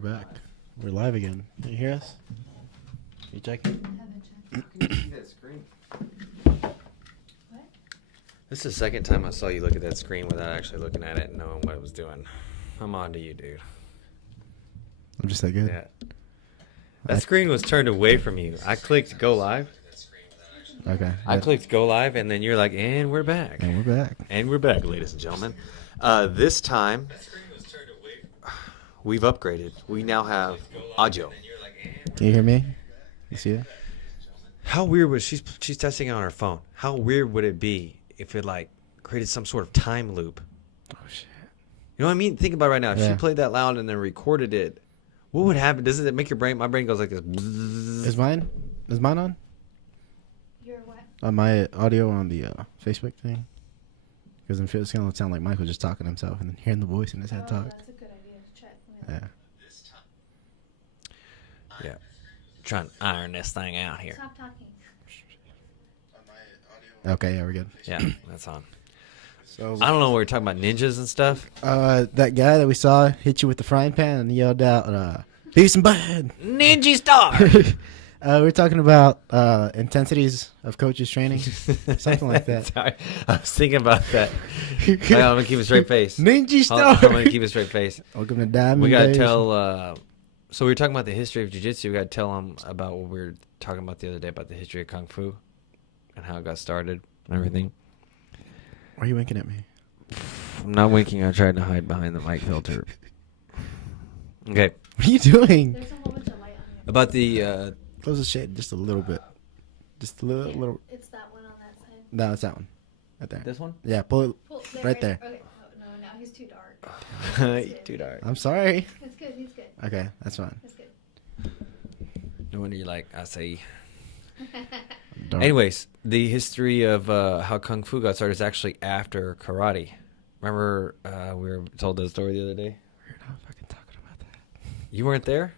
back. We're live again. Can you hear us? You checking? Can you see that screen? What? This is the second time I saw you look at that screen without actually looking at it and knowing what it was doing. I'm on to you, dude. I'm just that good. Yeah. That screen was turned away from you. I clicked go live. Okay. I clicked go live, and then you're like, and we're back. And we're back. And we're back, ladies and gentlemen. This time, we've upgraded. We now have audio. Can you hear me? You see it? How weird was she's testing it on her phone? How weird would it be if it like created some sort of time loop? Oh shit. You know what I mean? Think about it right now. If she Yeah. played that loud and then recorded it, what would happen? Does it make your brain? My brain goes like this. Is mine on? Your what? My audio on the Facebook thing? Because it's going to sound like Michael just talking to himself and then hearing the voice in his head talk. That's a good idea to check. Yeah. Yeah. Trying to iron this thing out here. Stop talking. Okay, yeah, we're good. Yeah, that's on. So I don't know. We were talking about ninjas and stuff. that guy that we saw hit you with the frying pan and yelled out, "Beavis and Butthead!" Ninja star. We're talking about intensities of coaches training, something like that. Sorry, I was thinking about that. I'm gonna keep a straight face. Ninja star. I'm gonna keep a straight face. Welcome to Diamond We gotta Days. tell. So we were talking about the history of jiu-jitsu. We gotta tell them about what we were talking about the other day about the history of kung fu and how it got started and everything. Why are you winking at me? I'm not winking. I tried to hide behind the mic filter. Okay. What are you doing? There's a whole bunch of light on your About the Close the shade just a little bit. Just a little. It's that one on that side. No, it's that one. Right there. this one. Yeah, pull it. Pull, Right there. Okay. Oh, no, now he's too dark. Too dark. I'm sorry. That's good. He's good. Okay, that's fine. That's good. No wonder you're like I say. Dark. Anyways, the history of how kung fu got started is actually after karate. Remember, we were told that story the other day. We're not fucking talking about that. You weren't there.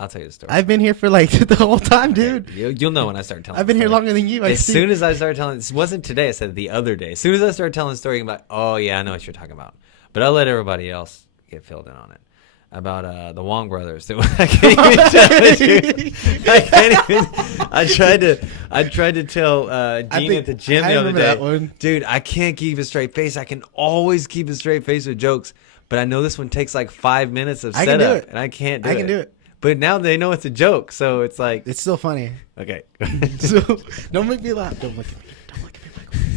I'll tell you the story. I've been here for like the whole time, dude. You'll know when I start telling. I've been the here story. longer than you. I As see. soon as I started telling, this wasn't today. I said the other day. As soon as I started telling the story about, oh yeah, I know what you're talking about. But I'll let everybody else get filled in on it. About the Wong brothers. I can't even tell it, dude. I can't even. I tried to tell Gene at the gym I the other remember day. that one. Dude, I can't keep a straight face. I can always keep a straight face with jokes, but I know this one takes like 5 minutes of I can setup, do it. and I can't do it. I can do it. But now they know it's a joke, so it's like It's still funny. okay. So don't make me laugh. Don't look at me. Don't look at me,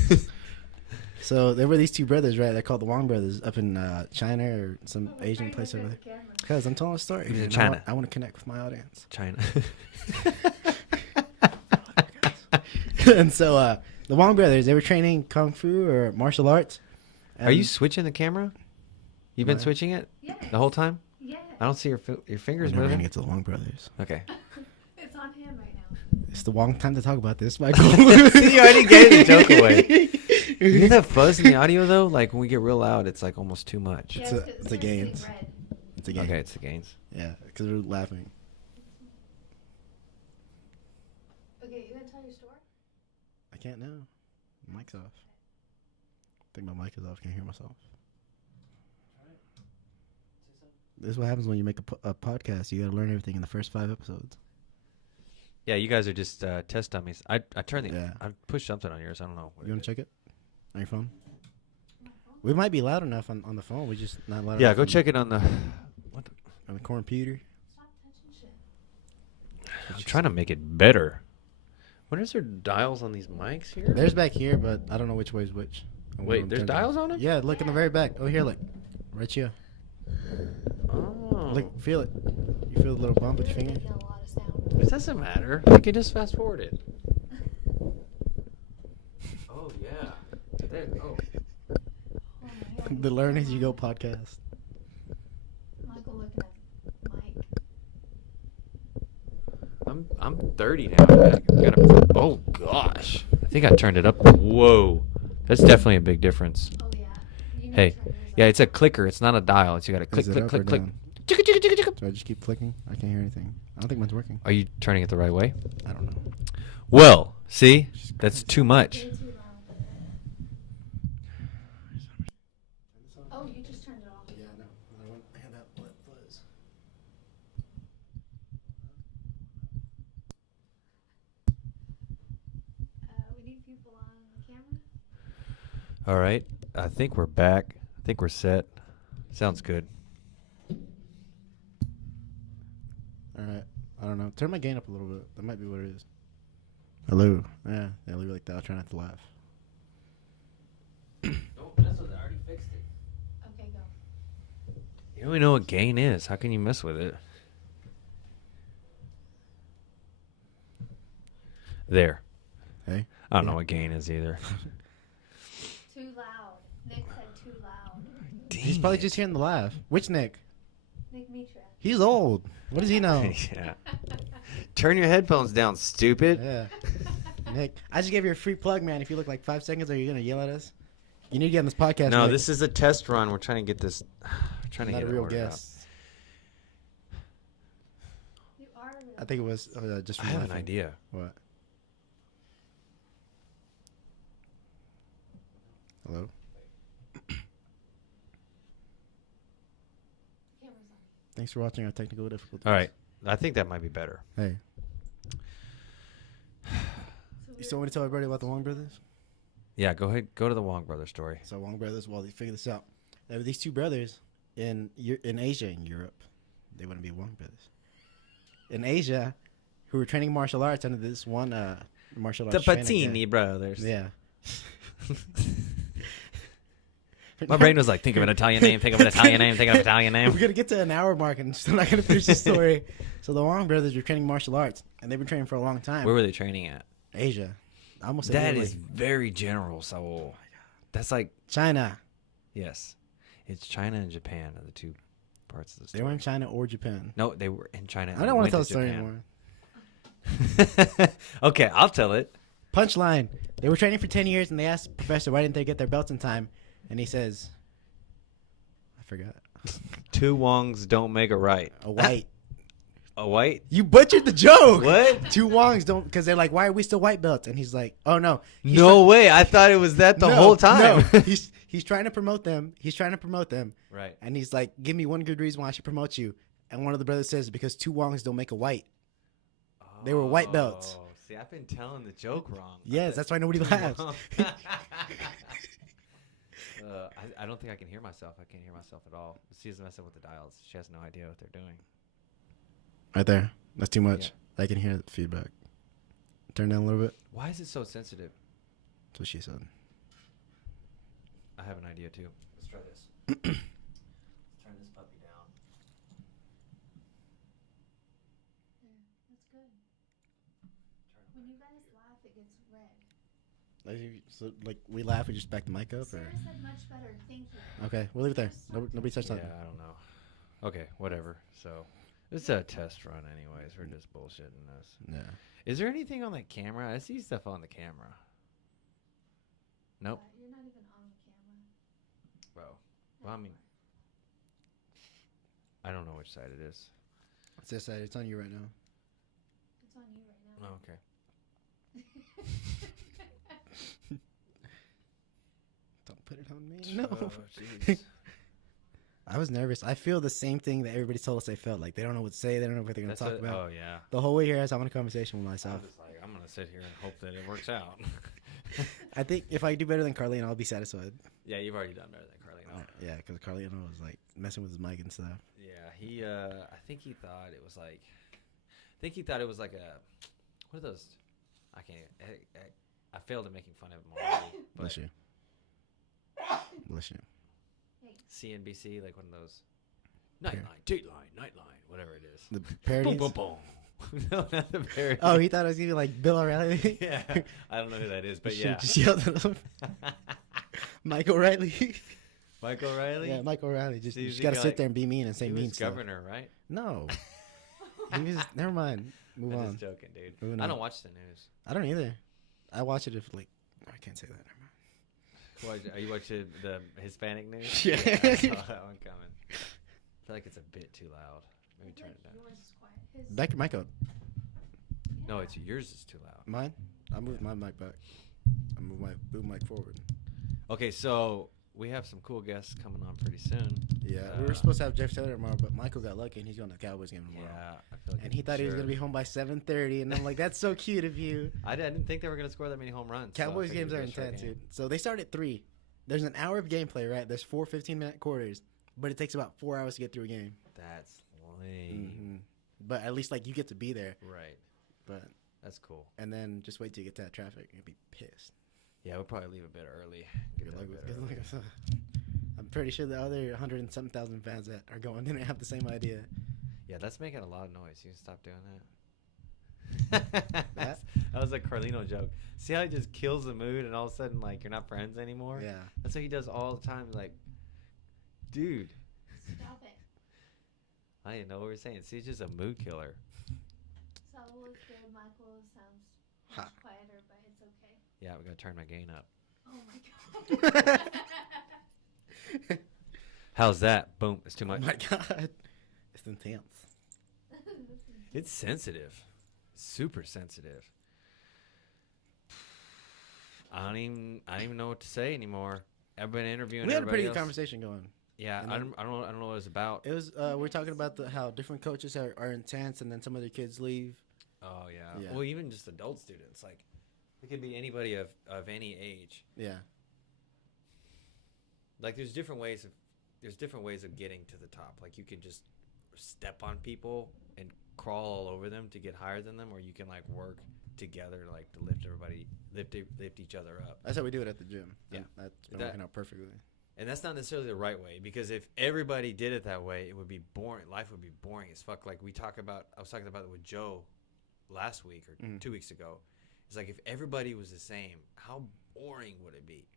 Michael. So there were these two brothers, right? They're called the Wong brothers up in China or some Asian place over there. Because I'm telling a story. Who's in and China? I want to connect with my audience. China. And so the Wong brothers, they were training kung fu or martial arts. Are you And- switching the camera? You've been What? switching it Yeah. the whole time? Yeah. I don't see your fingers We're never gonna moving. get to the Wong brothers. Okay. It's on him right now. It's the wrong time to talk about this, Michael. See, you already gave the joke away. You hear that fuzz in the audio though? Like when we get real loud, it's like almost too much. Yeah, It's a- it's it's a starting to get gains. red. It's a game. Okay, it's the gains. Yeah, because we're laughing. Okay, you gonna tell your story? I can't now. Mic's off. I think my mic is off. Can't hear myself. This is what happens when you make a podcast. You got to learn everything in the first 5 episodes. Yeah, you guys are just test dummies. I turned the Yeah. I pushed something on yours. I don't know. You want to check it on your phone? We might be loud enough on the phone. We just not loud Yeah, enough go check it on the. What? on the computer. Stop touching shit. I'm trying to make it better. What is there dials on these mics here? There's back here, but I don't know which way is which. I Wait, want there's them turned dials on them? Yeah, look in the very back. Oh, here, look. Right here. Oh. Look, feel it. You feel the little bump with your finger? Making a lot of sound. It doesn't matter. You can just fast forward it. Oh yeah. There. Oh. Oh my God. The Learn As You Go podcast. Michael looking at Mike. I'm 30 now. Oh gosh. I think I turned it up. Whoa. That's definitely a big difference. Oh yeah. You need Hey. to turn yours Yeah, up. it's a clicker. It's not a dial. It's you got to click, Is it click, up click, or click. down? Chicka, chicka, chicka, chicka. Do I just keep clicking? I can't hear anything. I don't think mine's working. Are you turning it the right way? I don't know. Well, see, that's too much. Way too loud. Oh, you just turned it off. Yeah, no. I had that buzz. All right. I think we're back. I think we're set. Sounds good. All right. I don't know. Turn my gain up a little bit. That might be what it is. Hello. Yeah. Yeah. Leave it like that. I'll try not to laugh. Don't mess with it. I already fixed it. Okay, go. You don't even know what gain is. How can you mess with it? There. Hey. I don't know what gain is either. Too loud. Nick said too loud. He's probably just hearing the laugh. Which Nick? Nick Mitra. He's old. What does he know? Yeah. Turn your headphones down, stupid. Yeah. Nick, I just gave you a free plug, man. If you look like 5 seconds, are you gonna yell at us? You need to get on this podcast. No, Nick. this is a test run. We're trying to get this. Trying to Not get a it real ordered out. guess. You are a real I think it was just. I From have an laughing. idea. What? Hello. camera's on. Thanks for watching our technical difficulties. All right. I think that might be better. Hey, So you still want to tell everybody about the Wong brothers? Yeah, go ahead. Go to the Wong Brothers story. So Wong brothers, well, they figured this out. There were these two brothers in Asia and Europe. They wouldn't be Wong brothers. In Asia, who were training martial arts under this one martial arts The trainer guy. Patini Brothers. Yeah. My brain was like, think of an Italian name, think of an Italian name, think of an Italian We're name. gonna get to an hour mark and still not gonna finish the story. So the Wong brothers were training martial arts, and they've been training for a long time. Where were they training at? Asia. I almost said That Italy. is very general, Saul. That's like, China. yes. It's China and Japan are the two parts of the They story. were in China or Japan. No, they were in China. I don't want to tell the story anymore. Okay, I'll tell it. Punchline. They were training for 10 years, and they asked the professor, why didn't they get their belts in time? And he says, I forgot. Two Wongs don't make a right. A white. A white? You butchered the joke. What? Two Wongs don't, because they're like, why are we still white belts? And he's like, oh no. He's No way. I thought it was that the No, whole time. No. He's trying to promote them. He's trying to promote them. Right. And he's like, give me one good reason why I should promote you. And one of the brothers says, because two Wongs don't make a white. They were white belts. Oh, see, I've been telling the joke wrong. Yes, that's why nobody laughs. I don't think I can hear myself. I can't hear myself at all. She's messing with the dials. She has no idea what they're doing. Right there. That's too much. I can hear the feedback. Turn down a little bit. Why is it so sensitive? That's what she said. I have an idea too. Let's try this. Let's turn this puppy down. There, that's good. When you guys laugh, it gets red. So, like, we laugh, we just back the mic up? Sarah Or? said much better. Thank you. Okay, we'll leave it there. Nobody touched Yeah, on it. I don't know. Okay, whatever. So, it's a test run, anyways. We're just bullshitting this. Yeah. Is there anything on that camera? I see stuff on the camera. Nope. You're not even on the camera. Well, I mean, I don't know which side it is. It's this side. It's on you right now. It's on you right now. Oh, okay. Don't put it on me. No. Oh, jeez. I was nervous. I feel the same thing that everybody told us they felt. Like, they don't know what to say. They don't know what they're going to talk about. Oh, yeah. The whole way here, I was having a conversation with myself. I'm just like, I'm going to sit here and hope that it works out. I think if I do better than Carlino, I'll be satisfied. Yeah, you've already done better than Carlino. Yeah, because Carlino was, like, messing with his mic and stuff. Yeah, he, I think he thought it was like, a, what are those? I can't, I failed at making fun of him already. Bless you. Bless you. CNBC, like one of those, Par- Nightline, Dateline, Nightline, whatever it is. The parodies? Boom, boom, boom. No, not the parody. Oh, he thought I was going to be like Bill O'Reilly? Yeah, I don't know who that is, but You yeah. just yelled at him. Mike O'Reilly. Mike O'Reilly? Yeah, Mike O'Reilly. Just, So you he's just got to gonna sit like- there and be mean and say He mean was stuff. governor, right? No. He was, never mind. Move I'm on. just joking, dude. Moving I on. don't watch the news. I don't either. I watch it if, like, I can't say that. Never mind. Are you watching the Hispanic news? Yeah. I saw that one coming. I feel like it's a bit too loud. Maybe turn it down. Yours is quiet. His, Back your mic up. No, it's yours is too loud. Mine? I moved my mic back. I moved my boom mic forward. Okay, so we have some cool guests coming on pretty soon. Yeah, we were supposed to have Jeff Taylor tomorrow, but Michael got lucky and he's going to the Cowboys game tomorrow. Yeah, I feel like And he thought he was going to be home by 7:30, and I'm like, that's so cute of you. I didn't think they were going to score that many home runs. so I Cowboys figured games are it'd be a short intense, game. dude. So they start at 3. There's an hour of gameplay, right? There's 4 15-minute quarters, but it takes about 4 hours to get through a game. That's lame. But at least like you get to be there. Right. But That's cool. and then just wait till you get to that traffic. You'll be pissed. Yeah, we'll probably leave a bit early. Get Good there luck a with, bit good early. luck with I'm pretty sure the other 100 and something thousand fans that are going didn't have the same idea. Yeah, that's making a lot of noise. You can stop doing that. That was a Carlino joke. See how he just kills the mood and all of a sudden, like, you're not friends anymore? Yeah. That's what he does all the time. Like, dude. Stop it. I didn't know what we were saying. See, it's just a mood killer. Saul is good. Michael sounds Ha. much quieter, but it's okay. Yeah, we got to turn my gain up. Oh my god. How's that? Boom. It's too Oh much. my god. It's intense. It's sensitive. Super sensitive. I don't even know what to say anymore. I've been interviewing We had a pretty everybody good else. conversation going. Yeah, And I don't know what it was about. It was we're talking about how different coaches are intense, and then some of their kids leave. Oh yeah. Yeah. Well, even just adult students, like it could be anybody of any age. Yeah. Like there's different ways of getting to the top. Like you can just step on people and crawl all over them to get higher than them, or you can like work together like to lift each other up. That's how we do it at the gym. Yeah. And that's been That- working out perfectly. And that's not necessarily the right way, because if everybody did it that way, it would be boring. Life would be boring as fuck. Like I was talking about it with Joe last week or 2 weeks ago. It's like if everybody was the same, how boring would it be?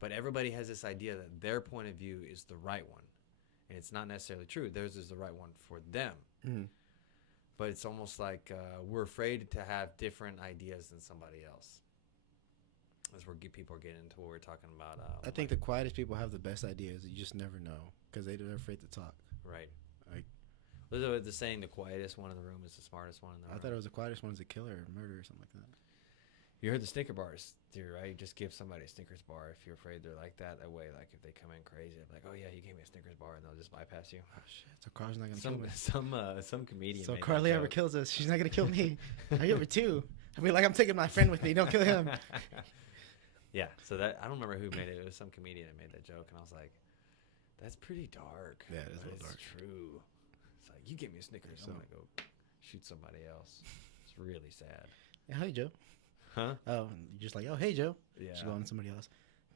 But everybody has this idea that their point of view is the right one, and it's not necessarily true. Theirs is the right one for them. But it's almost like we're afraid to have different ideas than somebody else. That's where people are getting into what we're talking about. I think the quietest people have the best ideas. You just never know because they're afraid to talk. Right. Like The saying, the quietest one in the room is the smartest one in the room. I thought it was the quietest one's a killer or murder or something like that. You heard the Snicker bars theory, right? You just give somebody a Snickers bar if you're afraid they're like that. That way, like if they come in crazy, they're like, oh yeah, you gave me a Snickers bar, and they'll just bypass you. Oh shit! So Carl's not gonna kill me. Some comedian. So made that Carly ever joke. kills us, she's not gonna kill me. I over too. I mean, like I'm taking my friend with me. Don't kill him. Yeah. So that I don't remember who made it. It was some comedian that made that joke, and I was like, that's pretty dark. Yeah, it is a but little it's dark. True. It's like you gave me a Snickers, So- I'm gonna go shoot somebody else. It's really sad. Yeah, hey Joe. Huh? Oh, and you're just like, oh hey Joe. Yeah. Just going to somebody else.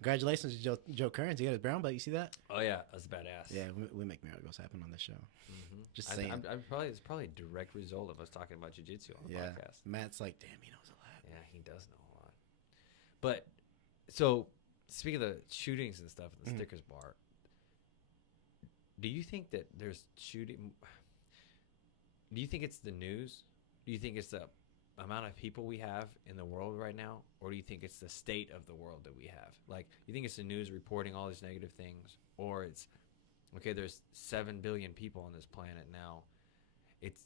Congratulations to Joe Kearns. He got his brown belt. You see that? Oh yeah, that's badass. Yeah, we make miracles happen on this show. Just I, saying. it's probably a direct result of us talking about jiu-jitsu on the Yeah. podcast. Matt's like, damn, he knows a lot. Yeah, he does know a lot. But so speaking of the shootings and stuff at the Snickers bar, do you think that there's shooting? Do you think it's the news? Do you think it's the amount of people we have in the world right now, or do you think it's the state of the world that we have? Like, you think it's the news reporting all these negative things, or it's okay? There's 7 billion people on this planet now. It's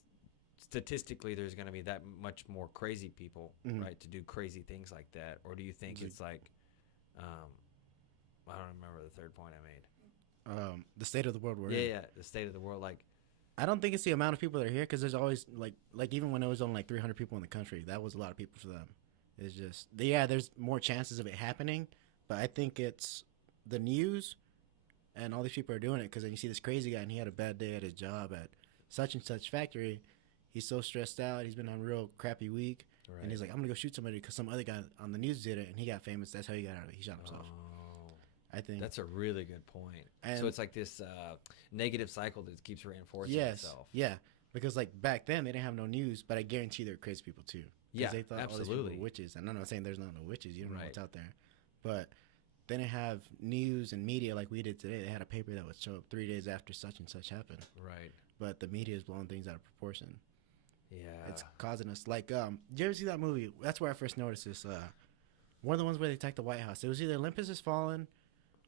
statistically there's going to be that much more crazy people, right, to do crazy things like that, or do you think it's like, I don't remember the third point I made. The state of the world we're Yeah, in. yeah, the state of the world, like. I don't think it's the amount of people that are here because there's always like even when it was only like 300 people in the country, that was a lot of people for them. It's just there's more chances of it happening, but I think it's the news and all these people are doing it because then you see this crazy guy and he had a bad day at his job at such and such factory. He's so stressed out. He's been on a real crappy week, Right. and he's like, I'm gonna go shoot somebody because some other guy on the news did it and he got famous. That's how he got out of it. He shot himself. Oh, I think that's a really good point. And- So it's like this negative cycle that keeps reinforcing yes, itself. yeah. Because like back then they didn't have no news, but I guarantee there were crazy people too. 'Cause Yeah, they thought all these people absolutely. were witches, and I'm not saying there's not no witches. You don't know Right. what's out there, but they didn't have news and media like we did today. They had a paper that would show up 3 days after such and such happened, Right. but the media is blowing things out of proportion. Yeah. It's causing us like, did you ever see that movie? That's where I first noticed this. One of the ones where they attacked the White House. It was either Olympus Has Fallen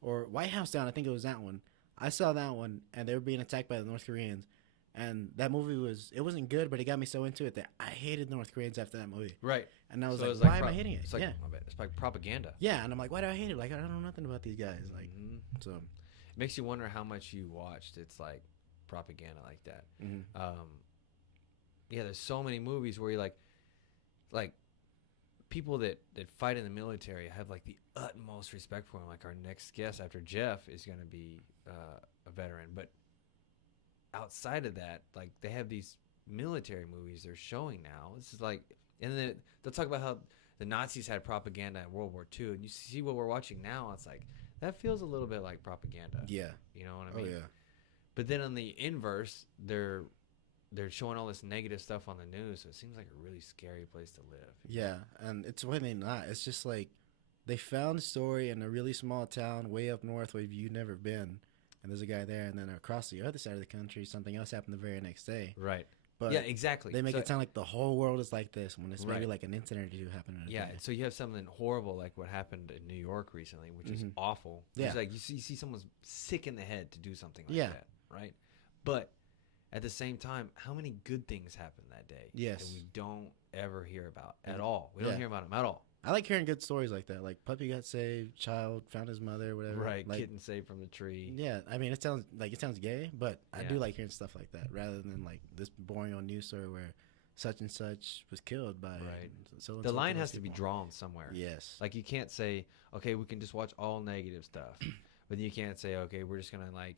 or White House Down. I think it was that one. I saw that one, and they were being attacked by the North Koreans. And that movie wasn't good, but it got me so into it that I hated North Koreans after that movie. Right. And I was So like, it's why am I hating it? It's like, Yeah. my bad. It's like propaganda. Yeah, and I'm like, why do I hate it? Like, I don't know nothing about these guys. Like, so. It makes you wonder how much you watched. It's like propaganda like that. Yeah, there's so many movies where you're like people that fight in the military have like the utmost respect for him. Like our next guest after Jeff is going to be a veteran, but outside of that, like they have these military movies they're showing now. This is like, and then they'll talk about how the Nazis had propaganda in World War II, and you see what we're watching now. It's like that feels a little bit like propaganda. Yeah. You know what I Oh mean? yeah. But then on the inverse, they're showing all this negative stuff on the news, so it seems like a really scary place to live. Yeah, and it's when they not. It's just like they found a story in a really small town way up north where you've never been, and there's a guy there, and then across the other side of the country, something else happened the very next day. Right. But yeah, exactly. they make So- it sound like the whole world is like this when it's maybe Right. like an incident or two happened in a Yeah, day. so you have something horrible like what happened in New York recently, which is awful. Yeah. It's like you see someone's sick in the head to do something like Yeah. that, right? But at the same time, how many good things happened that day Yes. that we don't ever hear about at all? We don't Yeah. hear about them at all. I like hearing good stories like that. Like puppy got saved, child found his mother, whatever. Right, Like, kitten saved from the tree. yeah, I mean it sounds gay, but I do Yeah. like hearing stuff like that rather than like this boring old news story where such and such was killed by Right. so The line has to be drawn somewhere. Yes. Like you can't say, okay, we can just watch all negative stuff. But you can't say, okay, we're just going to like,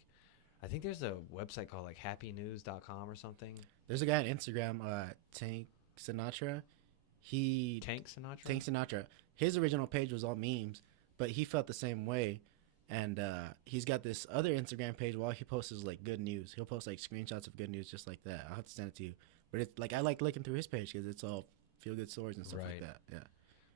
I think there's a website called like happynews.com or something. There's a guy on Instagram, Tank Sinatra. Tank Sinatra? Tank Sinatra. His original page was all memes, but he felt the same way. And he's got this other Instagram page where he posts like good news. He'll post like screenshots of good news just like that. I'll have to send it to you. But it's like I like looking through his page because it's all feel good stories and stuff like Right. that. Yeah.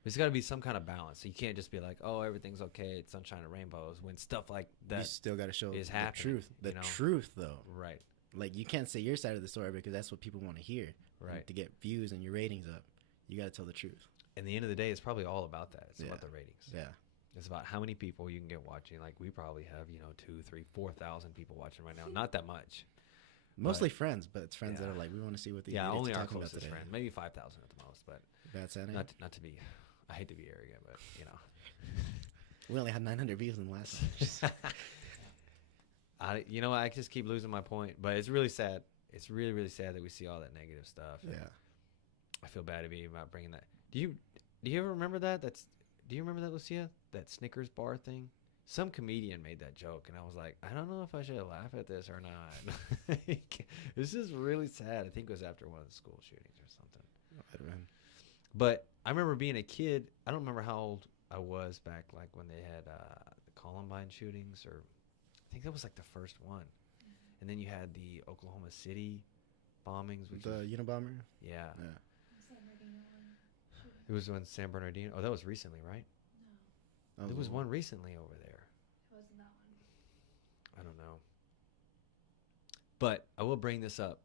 There's got to be some kind of balance. So you can't just be like, oh, everything's okay, it's sunshine and rainbows, when stuff like You that. still got to show is the happening, truth. The you know? truth, though. Right. Like you can't say your side of the story because that's what people want to hear. Right. To get views and your ratings up, you got to tell the truth. And the end of the day, it's probably all about that. It's Yeah. about the ratings. Yeah. It's about how many people you can get watching. Like we probably have, 2, 3, 4,000 people watching right now. Not that much. Mostly friends, but it's friends that Yeah. are like, we want to see what the Yeah, idiots only are our talking about closest today. friend. Maybe 5,000 at the most, but Bad Santa. not to be. I hate to be arrogant, but We only had 900 views in the last one. I just keep losing my point. But it's really sad. It's really, really sad that we see all that negative stuff. and Yeah. I feel bad about bringing that. Do you ever remember that? Do you remember that, Lucia? That Snickers bar thing? Some comedian made that joke, and I was like, I don't know if I should laugh at this or not. This is really sad. I think it was after one of the school shootings or something. But I remember being a kid. I don't remember how old I was back, like when they had the Columbine shootings, or I think that was like the first one. And then you had the Oklahoma City bombings. Which The was, Unabomber? yeah. Yeah. San Bernardino one. Shooting. It was when San Bernardino. Oh, that was recently, right? No, There was one recently over there. it wasn't that one. I don't know. But I will bring this up.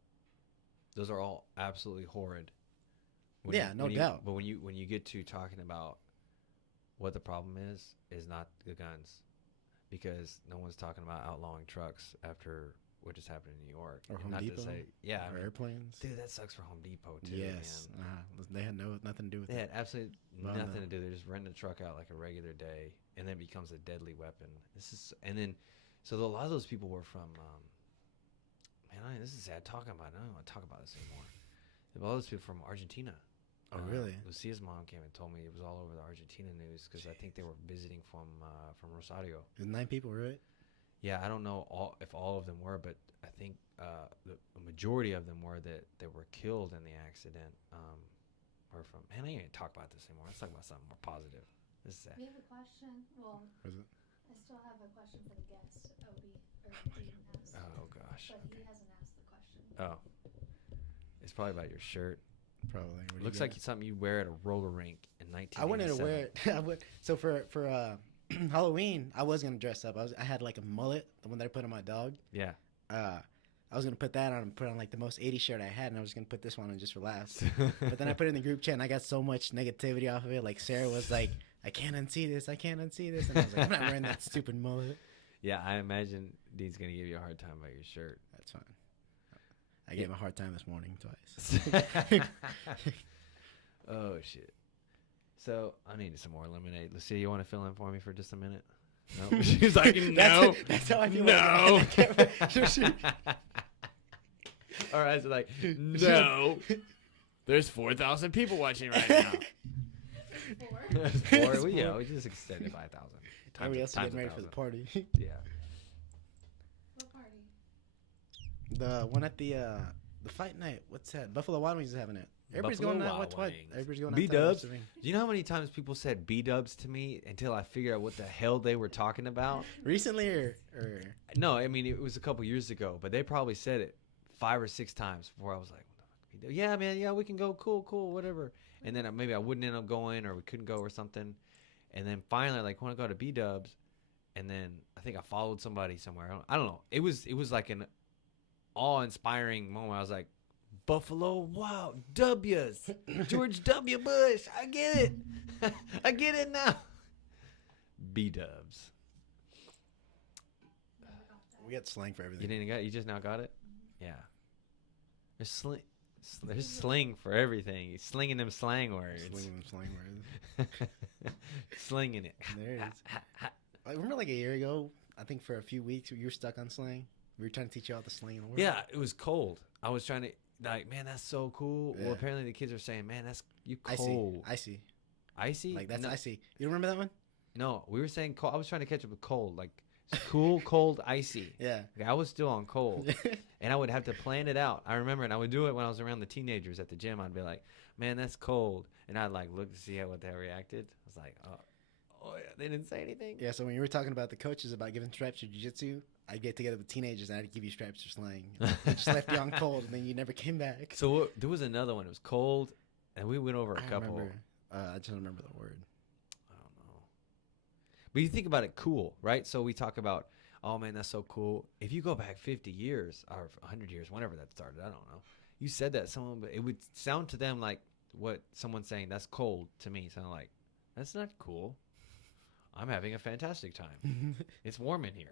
Those are all absolutely horrid. Yeah, no doubt. But when you get to talking about what the problem is not the guns, because no one's talking about outlawing trucks after what just happened in New York. Or And Home not Depot. to say, yeah, I Or mean, airplanes. dude, that sucks for Home Depot too. Yes. Man. They had nothing to do with They it. had absolutely Well, nothing no. to do. They're just renting a truck out like a regular day, and then it becomes a deadly weapon. So a lot of those people were from. This is sad talking about it. I don't want to talk about this anymore. A lot of those people from Argentina. Oh, really? Lucia's mom came and told me it was all over the Argentina news because I think they were visiting from Rosario. It was 9 people, right? Yeah, I don't know if all of them were, but I think the majority of them were that were killed in the accident. Were from. Man, I ain't gonna talk about this anymore. Let's talk about something more positive. This is sad. We have a question. Well, Was it? I still have a question for the guest, Obi, or Dean asked. Oh gosh. But he hasn't asked the question. Oh, it's probably about your shirt. Probably. What do you Looks got? like something you wear at a roller rink in 1987. I wanted to wear it. So for Halloween, I was gonna dress up. I had like a mullet, the one that I put on my dog. Yeah. I was gonna put that on and put on like the most 80s shirt I had, and I was gonna put this one on just for laughs. But then I put it in the group chat, and I got so much negativity off of it. Like Sarah was like, "I can't unsee this. I can't unsee this," and I was like, "I'm not wearing that stupid mullet." Yeah, I imagine Dean's gonna give you a hard time about your shirt. That's fine. I gave him a hard time this morning twice. Oh shit. So I need some more lemonade. Lucia, you want to fill in for me for just a minute? No. She's like, no. That's how I feel. No. No. All right, so like, no. There's 4,000 people watching right now. 4. We just extended by 1,000. Everybody else is times getting ready for the 1,000. party. Yeah. What party? The one at the fight night. What's that? Buffalo Wild Wings is having it. Everybody's Buffalo going out. Wild What? Wings. Everybody's going out. B-dubs. to watch the ring. Do you know how many times people said B-dubs to me until I figured out what the hell they were talking about? Recently or No, I mean, it was a couple years ago, but they probably said it 5 or 6 times before I was like, what the fuck, B-dubs? Yeah, man, yeah, we can go. Cool, whatever. And then maybe I wouldn't end up going or we couldn't go or something. And then finally, like, want to go to B-dubs. And then I think I followed somebody somewhere. I don't know. It was like an awe-inspiring moment. I was like, Buffalo Wild W's. George W. Bush. I get it. I get it now. B-dubs. we got slang for You everything. didn't got. You just now got it. Yeah. There's sling. There's sling for everything. He's slinging them slang words. Slinging them slang words. Slinging it. There it is. I remember like a year ago, I think for a few weeks you were stuck on slang. We were trying to teach you all the slang in the world. Yeah, it was cold. I was trying to like, man, that's so cool. Yeah. Well, apparently the kids are saying, man, that's you I cold. see. Icy? Like that's no, icy. You remember that one? No, we were saying cold. I was trying to catch up with cold, like it's cool, cold, icy. Yeah. Like, I was still on cold, and I would have to plan it out. I remember, and I would do it when I was around the teenagers at the gym. I'd be like, man, that's cold, and I'd like look to see what they reacted. I was like, oh yeah, they didn't say anything. Yeah, so when you were talking about the coaches about giving stripes for jiu-jitsu, I'd get together with teenagers and I'd give you stripes for slang. I just left you on cold and then you never came back. So there was another one. It was cold, and we went over a I couple. remember. I just don't remember the word. I don't know. But you think about it, cool, right? So we talk about, oh man, that's so cool. If you go back 50 years or 100 years, whenever that started, I don't know. You said that someone, but it would sound to them like what someone's saying. That's cold to me. Sound like that's not cool. I'm having a fantastic time. It's warm in here.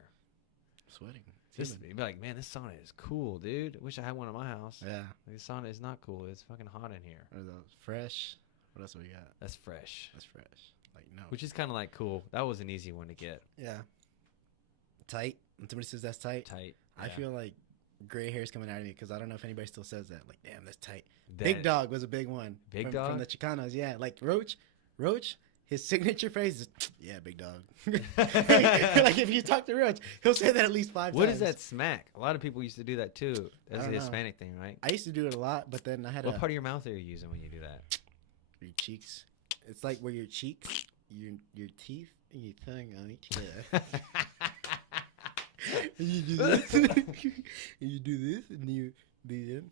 Sweating. Just be like, man, this sauna is cool, dude. Wish I had one at my house. Yeah. Like, this sauna is not cool. It's fucking hot in here. Or those fresh. What else do we got? That's fresh. That's fresh. Like, no. Which is kind of like cool. That was an easy one to get. Yeah. Tight. When somebody says that's tight, Tight. I yeah. feel like gray hair's coming out of me because I don't know if anybody still says that. Like, damn, that's tight. That- Big Dog was a big one. Big from, Dog? From the Chicanos, yeah. Like, Roach, his signature phrase is, yeah, Big Dog. Like, if you talk to Roach, he'll say that at least 5 What times. is that smack? A lot of people used to do that too. That's a don't know. Hispanic thing, right? I used to do it a lot, but then I had What part of your mouth are you using when you do that? your cheeks. It's like where your cheeks, your teeth, and your tongue on each other. And you do this. And you do this, and you do that.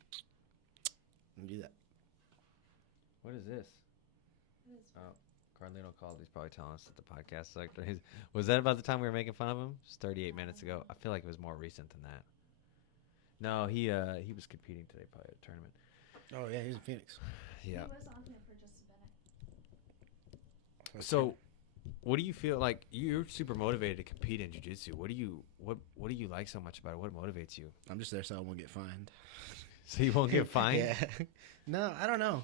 And do that. What is this? What is- Oh, Carlino called. He's probably telling us that the podcast sucked. Was that about the time we were making fun of him? It's 38 minutes ago. I feel like it was more recent than that. No, he was competing today, probably at a tournament. Oh, yeah, he's in Phoenix. Yeah. He was on here for just a minute. So, what do you feel like? You're super motivated to compete in jiu-jitsu. What do you like so much about it? What motivates you? I'm just there so I won't get fined. So you won't get fined? Yeah. No, I don't know.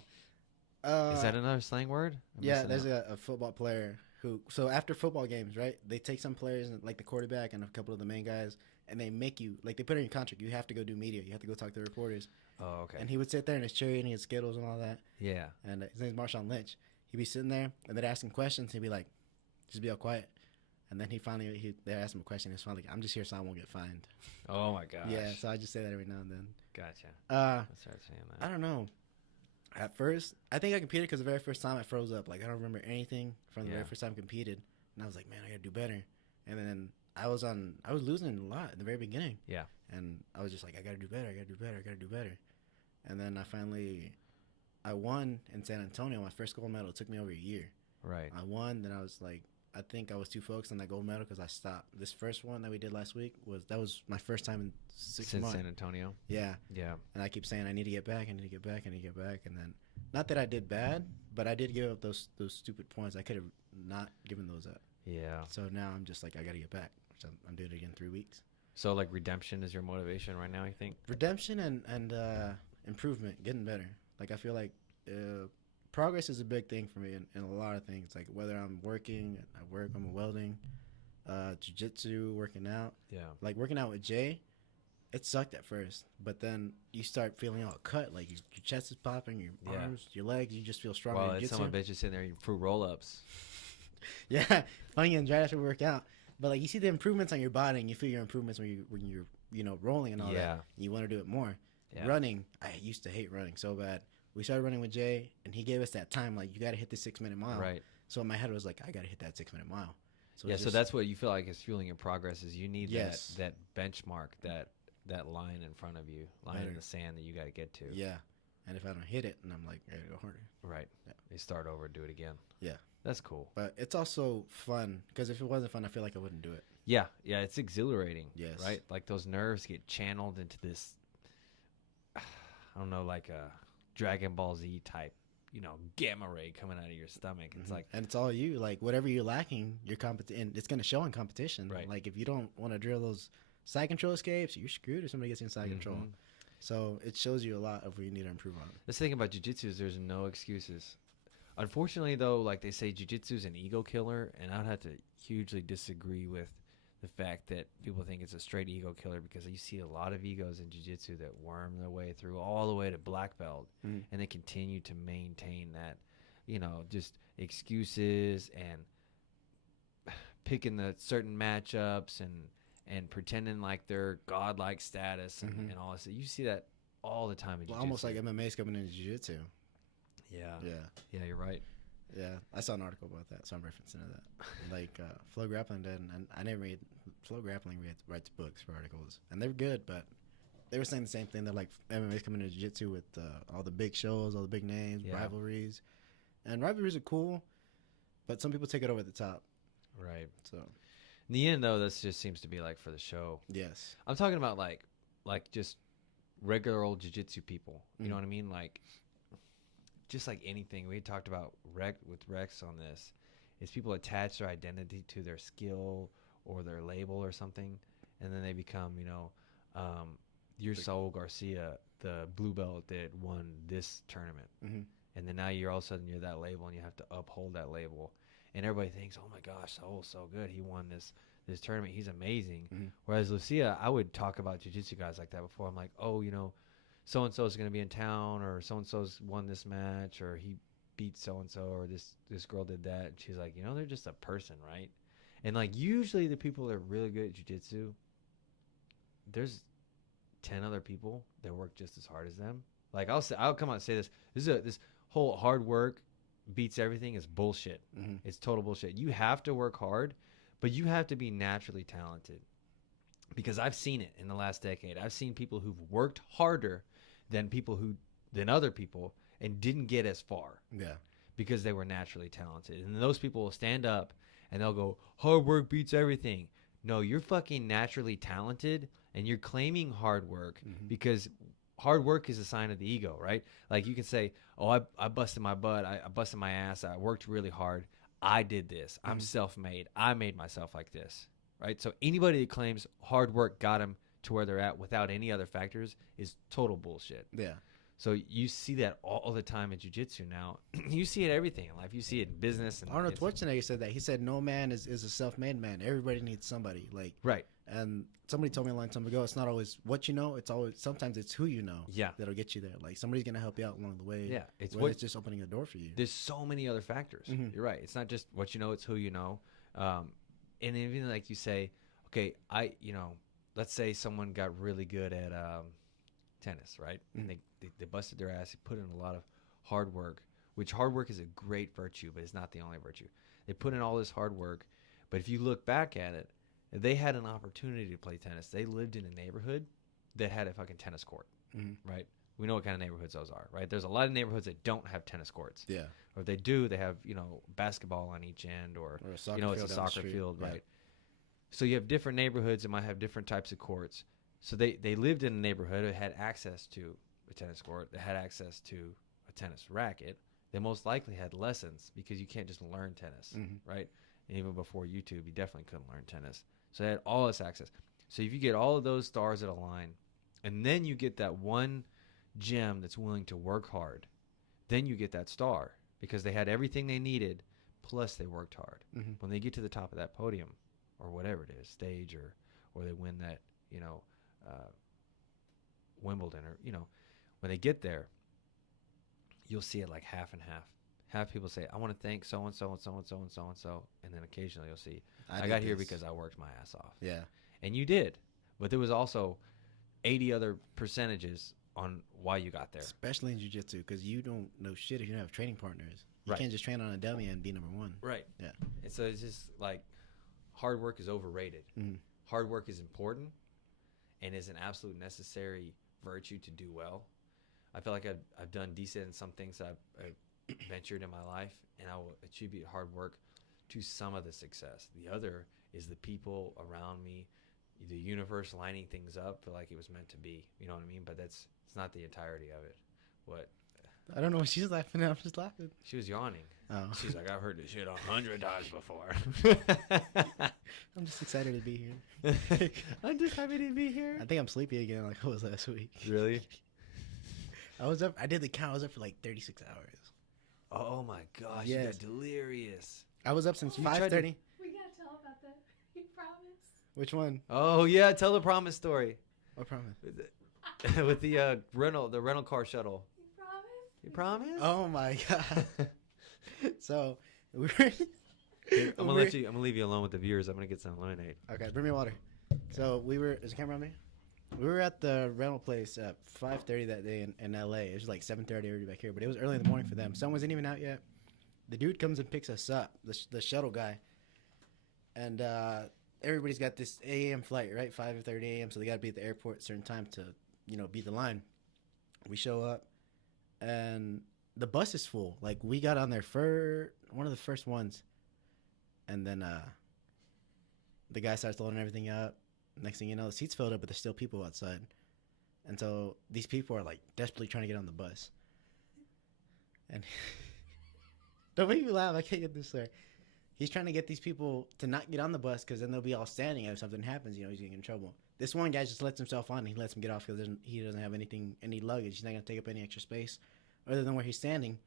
Is that another slang word? Yeah, there's a football player who. So after football games, right? They take some players, like the quarterback and a couple of the main guys, and they make you like they put it in your contract. You have to go do media. You have to go talk to the reporters. Oh, okay. And he would sit there in his chair and he had Skittles and all that. Yeah. And his name's Marshawn Lynch. He'd be sitting there and they'd ask him questions. He'd be like, "Just be all quiet." And then they asked him a question. He's finally like, "I'm just here so I won't get fined." Oh my gosh. Yeah. So I just say that every now and then. Gotcha. I Let's start saying that. don't know. At first, I think I competed because the very first time I froze up. Like, I don't remember anything from the Yeah. very first time I competed. And I was like, man, I got to do better. And then I was losing a lot at the very beginning. Yeah. And I was just like, I got to do better. I got to do better. I got to do better. And then I won in San Antonio. My first gold medal. It took me over a year. Right. I won. Then I was like, I think I was too focused on that gold medal because I stopped. This first one that we did last week was my first time in 6 Since months. San Antonio. Yeah. Yeah. And I keep saying I need to get back, I need to get back, I need to get back. And then, not that I did bad, but I did give up those stupid points. I could have not given those up. Yeah. So now I'm just like, I got to get back. So I'm doing it again in 3 weeks. So like redemption is your motivation right now, you think? Redemption and improvement, getting better. Like I feel like progress is a big thing for me in a lot of things. Like whether I'm working, I'm welding, jiu-jitsu, working out. Yeah. Like working out with Jay, it sucked at first, but then you start feeling all cut, like your chest is popping, your Yeah. arms, your legs, you just feel stronger. Well, in it's jiu-jitsu. some bitches sitting there eating fruit roll-ups. Yeah, funny and right after we work out. But like you see the improvements on your body, and you feel your improvements when you're rolling and all Yeah. that. And you want to do it more. Yeah. Running, I used to hate running so bad. We started running with Jay, and he gave us that time, like you got to hit the 6-minute mile. Right. So in my head, it was like I got to hit that 6-minute mile. So Yeah, it's so just- that's what you feel like is fueling your progress is you need Yes. that benchmark, that line in front of you, line in Better. the sand that you got to get to. yeah. And if I don't hit it, and I'm like, I gotta go harder. Right. Yeah. You start over, do it again. Yeah. That's cool. But it's also fun because if it wasn't fun, I feel like I wouldn't do it. Yeah, it's exhilarating. Yes. Right? Like those nerves get channeled into this, I don't know, like a Dragon Ball Z type, gamma ray coming out of your stomach. It's like, and it's all you. Like whatever you're lacking, and it's gonna show in competition. Right. Like if you don't want to drill those side control escapes, you're screwed if somebody gets inside control. Mhm. So it shows you a lot of what you need to improve on. the thing about jiu-jitsu is there's no excuses. Unfortunately, though, like they say, jiu-jitsu is an ego killer, and I'd have to hugely disagree with the fact that people think it's a straight ego killer because you see a lot of egos in jiu-jitsu that worm their way through all the way to black belt, Mhm. and they continue to maintain that, just excuses and picking the certain matchups and pretending like they're godlike status and all this. You see that all the time in Well, jiu-jitsu. almost like MMA's coming into jiu-jitsu. Yeah. Yeah. Yeah, you're right. Yeah, I saw an article about that, so I'm referencing to that. Like Flow Grappling did, and I never read. Flow Grappling writes books for articles, and they're good, but they were saying the same thing. They're like MMA's coming into jiu-jitsu with all the big shows, all the big names, Yeah. rivalries, and rivalries are cool, but some people take it over the top. Right. So In the end, though, this just seems to be like for the show. yes, I'm talking about like just regular old jiu-jitsu people. You know what I mean? Like just like anything we talked about with Rex on this is people attach their identity to their skill or their label or something, and then they become you're Saul Garcia, the blue belt that won this tournament, and then now you're all of a sudden you're that label and you have to uphold that label, and everybody thinks, oh my gosh, Saul's so good, he won this tournament, he's amazing. Whereas Lucia, I would talk about jiu-jitsu guys like that before. I'm like, oh, so-and-so is going to be in town, or so-and-so's won this match, or he beat so-and-so, or this girl did that. And she's like, they're just a person, right? And like usually the people that are really good at jiu-jitsu, there's 10 other people that work just as hard as them. Like I'll come out and say this whole hard work beats everything is bullshit. It's total bullshit. You have to work hard, but you have to be naturally talented. Because I've seen it in the last decade. I've seen people who've worked harder than other people and didn't get as far. yeah, Because they were naturally talented. And those people will stand up and they'll go, hard work beats everything. No, you're fucking naturally talented and you're claiming hard work because hard work is a sign of the ego, right? Like you can say, oh, I busted my butt. I busted my ass. I worked really hard. I did this. I'm self-made. I made myself like this. Right? So anybody that claims hard work got them to where they're at without any other factors is total bullshit. yeah. So you see that all the time in jiu-jitsu now. You see it everything in life. You see it in business. And Arnold Schwarzenegger said that. He said, no man is a self-made man. Everybody needs somebody. Like, right. and somebody told me a long time ago, it's not always what you know. Sometimes it's who you know. Yeah. That'll get you there. Like somebody's going to help you out along the way. Yeah. It's just opening a door for you. There's so many other factors. You're right. It's not just what you know, it's who you know. And even like you say, okay, let's say someone got really good at tennis, right? And they busted their ass. They put in a lot of hard work, which hard work is a great virtue, but it's not the only virtue. They put in all this hard work, but if you look back at it, they had an opportunity to play tennis. They lived in a neighborhood that had a fucking tennis court, right? We know what kind of neighborhoods those are, right? There's a lot of neighborhoods that don't have tennis courts. Yeah. Or if they do, they have, basketball on each end or a soccer it's a field down the soccer street. field, Yeah. right? So you have different neighborhoods that might have different types of courts. So they lived in a neighborhood that had access to a tennis court, that had access to a tennis racket. They most likely had lessons because you can't just learn tennis, right? And even before YouTube, you definitely couldn't learn tennis. So they had all this access. So if you get all of those stars that align, and then you get that one gem that's willing to work hard, then you get that star because they had everything they needed, plus they worked hard. When they get to the top of that podium or whatever it is, stage or they win that, Wimbledon, or when they get there, you'll see it like half and half. Half people say, I want to thank so and so and so and so and so and so, and then occasionally you'll see, I got here because I worked my ass off. Yeah. And you did, but there was also 80 other percentages on why you got there. Especially in jiu-jitsu, because you don't know shit if you don't have training partners. You Right. can't just train on a dummy and be number one. Right. Yeah. And so it's just like hard work is overrated. Mhm. Hard work is important and is an absolute necessary virtue to do well. I feel like I've done decent in some things that I've ventured in my life, and I will attribute hard work to some of the success. The other is the people around me, the universe lining things up for like it was meant to be. You know what I mean? But it's not the entirety of it. What? I don't know what she's laughing at. I'm just laughing. She was yawning. Oh. She's like, I've heard this shit 100 times before. I'm just excited to be here. I'm just happy to be here. I think I'm sleepy again like I was last week. Really? I was up. I did the count. I was up for like 36 hours. Oh my gosh, Yes. you got delirious. I was up since You tried to- 5:30. We gotta tell about that. You promise? Which one? Oh yeah, tell the promise story What promise? with the rental car shuttle. You promise? You promise? Oh my god. So we were. I'm gonna leave you alone with the viewers. I'm gonna get some lemonade. Okay, bring me water. So we were. Is the camera on me? We were at the rental place at 5:30 that day in LA. It was like 7:30 already back here, but it was early in the morning for them. Sun wasn't even out yet. The dude comes and picks us up, the shuttle guy, and everybody's got this AM flight, right? 5:30 AM, so they got to be at the airport at a certain time to, beat the line. We show up, and the bus is full. Like we got on there for one of the first ones, and then the guy starts loading everything up. Next thing you know, the seats filled up, but there's still people outside. And so these people are like desperately trying to get on the bus. And don't make me laugh. I can't get this there. He's trying to get these people to not get on the bus because then they'll be all standing. And if something happens, he's getting in trouble. This one guy just lets himself on. And he lets him get off because he doesn't have any luggage. He's not going to take up any extra space other than where he's standing.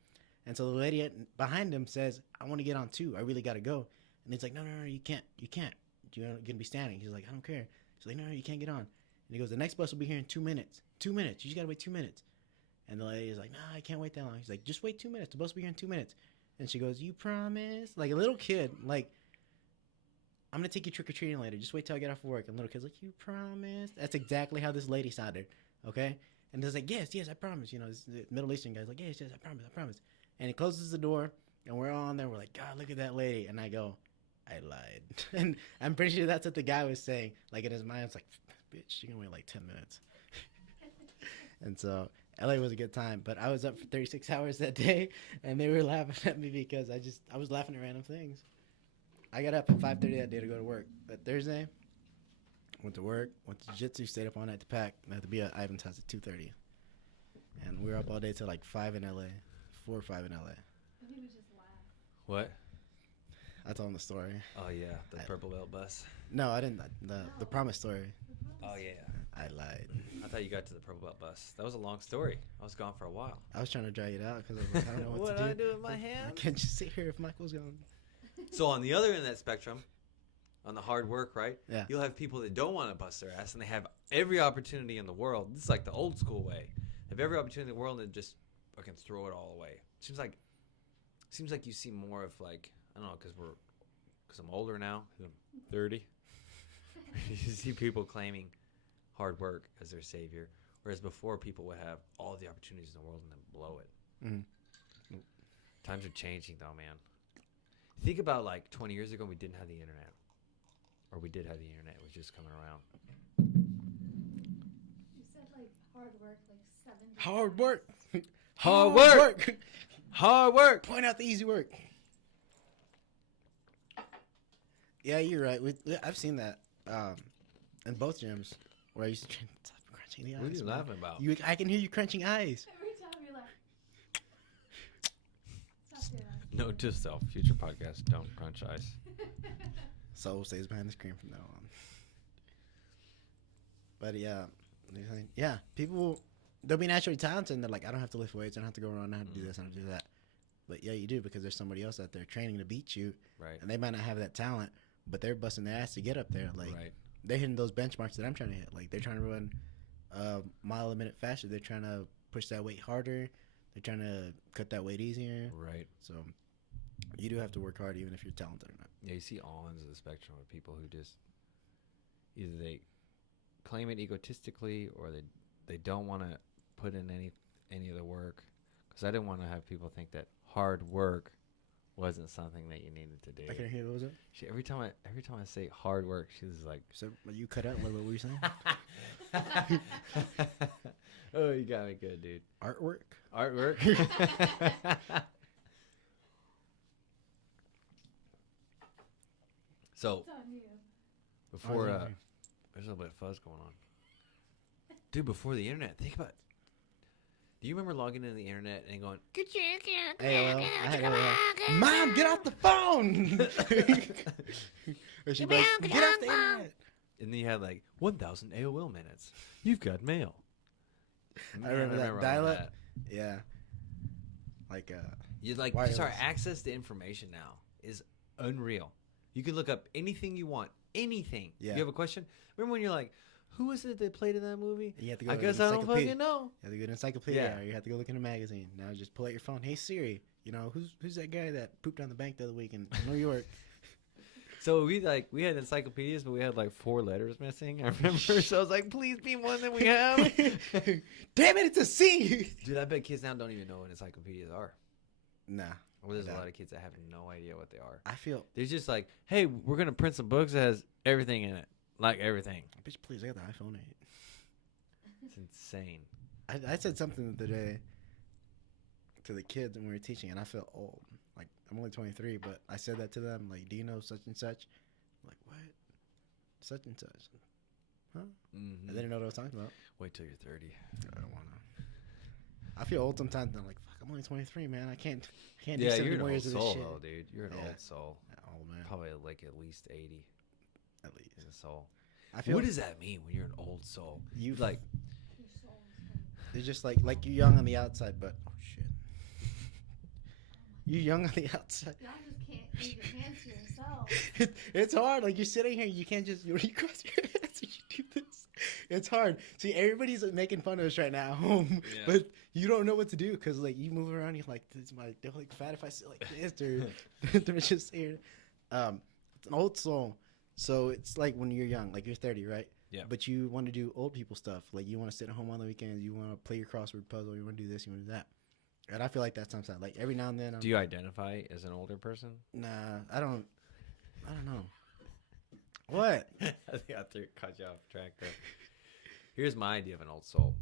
And so the lady behind him says, I want to get on too. I really got to go. And he's like, no, you can't. You can't. You're going to be standing. He's like, I don't care. She's like, no, you can't get on. And he goes, the next bus will be here in 2 minutes. 2 minutes. You just got to wait 2 minutes. And the lady is like, no, I can't wait that long. He's like, just wait 2 minutes. The bus will be here in 2 minutes. And she goes, you promise? Like a little kid, like, I'm going to take you trick-or-treating later. Just wait till I get off of work. And the little kid's like, you promise? That's exactly how this lady sounded, okay? And he's like, yes, I promise. This Middle Eastern guy's like, yes, I promise. And he closes the door, and we're all on there. We're like, God, look at that lady. And I go, I lied. And I'm pretty sure that's what the guy was saying. Like in his mind, it's like, bitch, you're going to wait like 10 minutes. And so LA was a good time. But I was up for 36 hours that day, and they were laughing at me because I was laughing at random things. I got up at 5:30 that day to go to work. But Thursday, went to work, went to jiu-jitsu, stayed up all night to pack. I had to be at Ivan's house at 2:30. And we were up all day till like 5 in LA, 4 or 5 in LA. And he was just laughing. What? I told him the story. Oh yeah, the purple belt bus. No, I didn't. The promise story. Oh yeah. I lied. I thought you got to the purple belt bus. That was a long story. I was gone for a while. I was trying to drag it out because I was like, I don't know what, What to do do. I do with my I hand? can't just sit here if Michael's gone. So on the other end of that spectrum, on the hard work, right? Yeah. You'll have people that don't want to bust their ass, and they have every opportunity in the world. This is like the old school way. They have every opportunity in the world and just fucking throw it all away. Seems like you see more of like, I don't know, because I'm older now. I'm 30. You see people claiming hard work as their savior, whereas before people would have all the opportunities in the world and then blow it. Mm-hmm. Times are changing though, man. Think about like 20 years ago, we didn't have the internet, or we did have the internet. It was just coming around. You said like hard work, like 7 days. Hard work. Hard work. Hard work. Point out the easy work. Yeah, you're right. I've seen that in both gyms where I used to train. Stop crunching the eyes. What are you man. laughing about? I can hear you crunching eyes. Every time you're like, stop doing that. Note to self: future podcasts don't crunch ice. Soul stays behind the screen from now on. But yeah, people, they'll be naturally talented and they're like, I don't have to lift weights, I don't have to go around, I don't have to do this, I don't have to do that. But yeah, you do, because there's somebody else out there training to beat you. Right. And they might not have that talent, but they're busting their ass to get up there. Like, Right. they're hitting those benchmarks that I'm trying to hit. Like, they're trying to run a mile a minute faster. They're trying to push that weight harder. They're trying to cut that weight easier. Right. So you do have to work hard, even if you're talented or not. Yeah, you see all ends of the spectrum of people who just either they claim it egotistically or they don't want to put in any of the work. Because I didn't want to have people think that hard work wasn't something that you needed to do. I can hear. What was it? Every time I say hard work, she's like, So you cut out. What were you saying? "Oh, you got me good, dude." Artwork. Artwork. So It's on you. before Oh, there's a little bit of fuzz going on, dude. Before the internet, think about. Do you remember logging into the internet and going, AOL. I had AOL. Mom, get off the phone. Or she'd be like, get off the internet. and then you had like 1,000 AOL minutes. You've got mail. I remember that all dial-up. Yeah. Like You like wireless. sorry, access to information now is unreal. You can look up anything you want, anything. Yeah. You have a question? Remember when you're like, who was it that played in that movie? You have to go I to guess the I don't encyclopedia. fucking know. You have to go to an encyclopedia, Yeah. or you have to go look in a magazine. Now just pull out your phone. Hey Siri, who's that guy that pooped on the bank the other week in New York? So we had encyclopedias, but we had like 4 letters missing. I remember. So I was like, please be one that we have. Damn it, it's a C. Dude, I bet kids now don't even know what encyclopedias are. Nah. Well, there's a I lot doubt of kids that have no idea what they are. I feel. They're just like, hey, we're gonna print some books that has everything in it, like everything. Bitch, please, I got the iPhone 8. It's insane. I said something the other day to the kids when we were teaching, and I felt old. Like, I'm only 23, but I said that to them. Like, do you know such and such? I'm like, what? Such and such. Huh? Mm-hmm. And they didn't know what I was talking about. Wait till you're 30. I don't want to. I feel old sometimes. And I'm like, fuck, I'm only 23, man. I can't do Yeah, 70 you're an more old years of this soul, shit. though, dude. You're an Yeah. old soul. Yeah, old man. Probably like at least 80 At least. is a soul. I feel What does that mean when you're an old soul? you Like, Your soul is coming. it's just like you're young on the outside, but oh shit. You're young on the outside. Y'all just can't leave your hands to yourself. It's hard. Like, you're sitting here, you can't just, you cross your hands and you do this. It's hard. See, everybody's making fun of us right now at home, Yeah. but you don't know what to do because, like, you move around, you're like, they're like fat if I sit like this, or they're just here. It's an old soul. So it's like when you're young, like you're 30, right? Yeah. But you want to do old people stuff. Like, you want to sit at home on the weekends, you want to play your crossword puzzle, you want to do this, you want to do that. And I feel like that's sometimes, like, every now and then. do you identify as an older person? Nah, I don't know. What? I think I cut you off track there. Here's my idea of an old soul.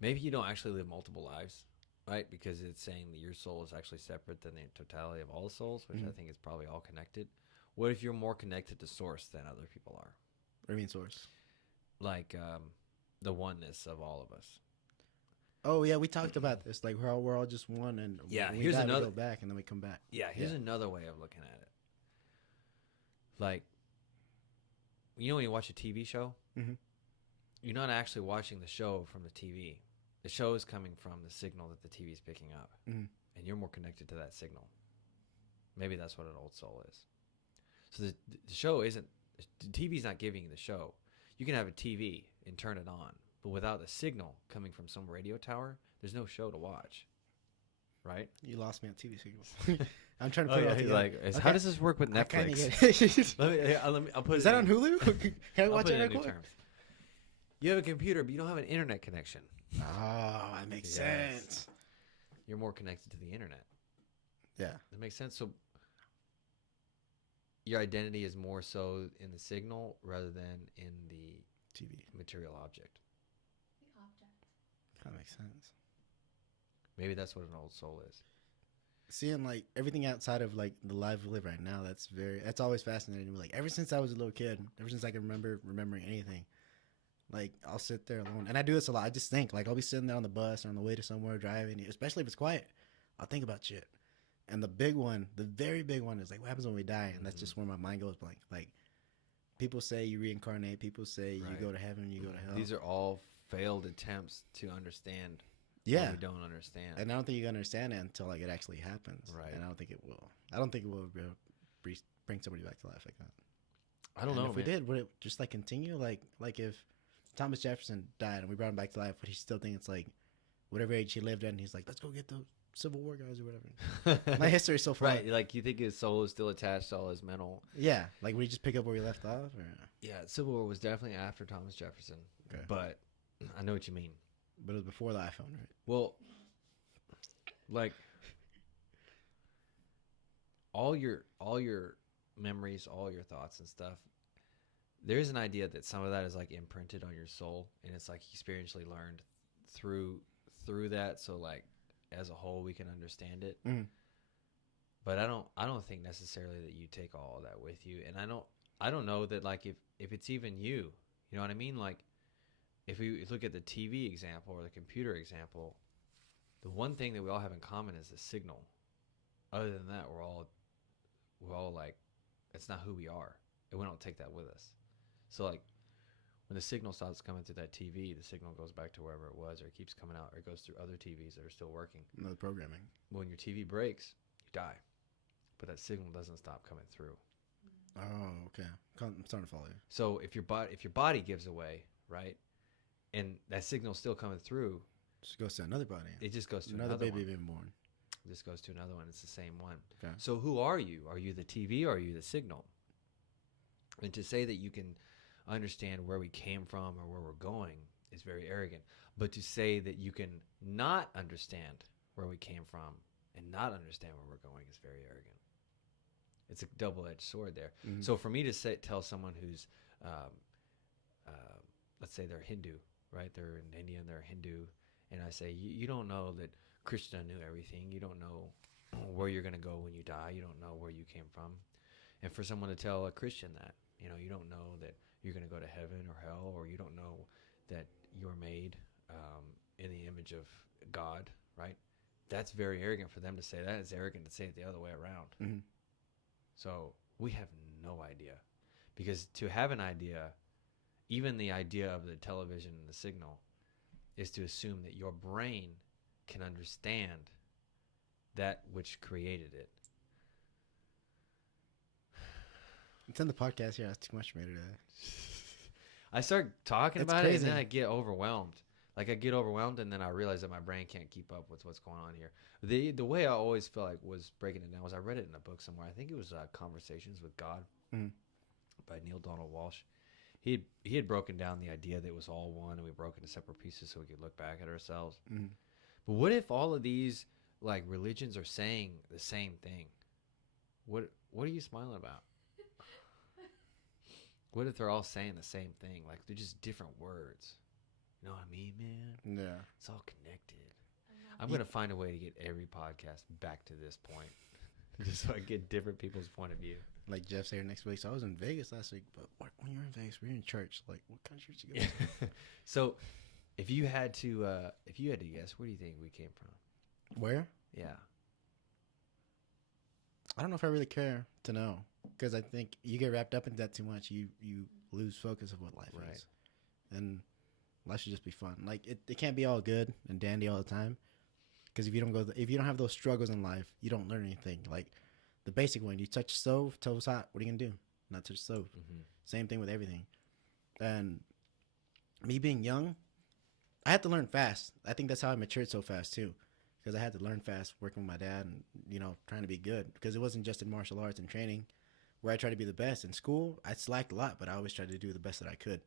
Maybe you don't actually live multiple lives, right? Because it's saying that your soul is actually separate than the totality of all souls, which I think is probably all connected. What if you're more connected to source than other people are? What do you mean source? Like the oneness of all of us. Oh yeah, we talked about this. Like we're all just one, and Yeah, when we here's die, another- we go back, and then we come back. Yeah, here's another way of looking at it. Like, you know when you watch a TV show? Mhm. You're not actually watching the show from the TV. The show is coming from the signal that the TV is picking up. Mhm. And you're more connected to that signal. Maybe that's what an old soul is. So the show isn't, the TV's not giving you the show. You can have a TV and turn it on, but without the signal coming from some radio tower, there's no show to watch. Right? You lost me on TV signals. I'm trying to put it all he's together. like, how does this work with I kinda Netflix? get it. I'll put Is it that in- on Hulu? Can I I'll watch put it it in real new quick? terms. You have a computer, but you don't have an internet connection. Oh, that makes Yes. sense. You're more connected to the internet. Yeah. That makes sense. So your identity is more so in the signal rather than in the TV. material object. The object. That makes sense. Maybe that's what an old soul is. Seeing like everything outside of like the life we live right now, that's always fascinating to me. Like ever since I was a little kid, ever since I can remember remembering anything, like I'll sit there alone, and I do this a lot. I just think like I'll be sitting there on the bus or on the way to somewhere driving, especially if it's quiet. I'll think about shit. And the big one, the very big one, is like what happens when we die, and that's just where my mind goes blank. Like people say you reincarnate, people say you Right. go to heaven, you go to hell. These are all failed attempts to understand yeah. what we don't understand. And I don't think you can understand it until like it actually happens. Right. And I don't think it will. I don't think it will bring somebody back to life like that. I don't And know, if we man. did, would it just like continue? Like if Thomas Jefferson died and we brought him back to life, but he still thinks it's like whatever age he lived in, he's like, let's go get the Civil War guys or whatever. My history is so far. Right, like you think his soul is still attached to all his mental. Yeah, like we just pick up where we left off. Or? Yeah, Civil War was definitely after Thomas Jefferson. Okay. But I know what you mean. But it was before the iPhone, right? Well, like all your memories, all your thoughts and stuff. There's an idea that some of that is like imprinted on your soul, and it's like experientially learned through that. So like as a whole, we can understand it. Mm. But I don't think necessarily that you take all of that with you, and I don't know that like if it's even you, you know what I mean? Like if we look at the TV example or the computer example, the one thing that we all have in common is the signal. Other than that, we're all like, it's not who we are, and we don't take that with us. So like when the signal stops coming through that TV, the signal goes back to wherever it was, or it keeps coming out, or it goes through other TVs that are still working. No programming. When your TV breaks, you die, but that signal doesn't stop coming through. Oh, okay. I'm starting to follow you. So if your body gives away, right, and that signal's still coming through, Just goes to another body. it just goes to Another another baby one. being born. It just goes to another one. It's the same one. Okay. So who are you? Are you the TV or are you the signal? And to say that you can understand where we came from or where we're going is very arrogant. But to say that you can not understand where we came from and not understand where we're going is very arrogant. It's a double-edged sword there. Mm-hmm. So for me to tell someone who's, let's say they're Hindu, right? They're in India and they're Hindu, and I say, you don't know that Krishna knew everything. You don't know where you're going to go when you die. You don't know where you came from. And for someone to tell a Christian that, you don't know that you're going to go to heaven or hell, or you don't know that you're made in the image of God, right? That's very arrogant for them to say that. It's arrogant to say it the other way around. Mm-hmm. So we have no idea. Because to have an idea, even the idea of the television and the signal, is to assume that your brain can understand that which created it. It's in the podcast here. That's too much for me today. I start talking It's about crazy. it, and then I get overwhelmed. Like I get overwhelmed, and then I realize that my brain can't keep up with what's going on here. The way I always felt like was breaking it down was I read it in a book somewhere. I think it was Conversations with God by Neil Donald Walsh. He had broken down the idea that it was all one, and we broke into separate pieces so we could look back at ourselves. Mm-hmm. But what if all of these like religions are saying the same thing? What are you smiling about? What if they're all saying the same thing? Like they're just different words. You know what I mean, man? Yeah. It's all connected. I'm going to find a way to get every podcast back to this point. Just so I get different people's point of view. Like Jeff's here next week. So I was in Vegas last week, but when you were in Vegas, we were in church. Like, what kind of church you go to? So if you had to guess, where do you think we came from? Where? Yeah. I don't know if I really care to know. Because I think you get wrapped up in that too much, you lose focus of what life Right. is. And life should just be fun. Like it can't be all good and dandy all the time. Because if you don't have those struggles in life, you don't learn anything. Like the basic one, you touch the stove, toes hot. What are you gonna do? Not touch the stove. Mm-hmm. Same thing with everything. And me being young, I had to learn fast. I think that's how I matured so fast too. Because I had to learn fast working with my dad and trying to be good. Because it wasn't just in martial arts and training where I tried to be the best. In school, I slacked a lot, but I always tried to do the best that I could.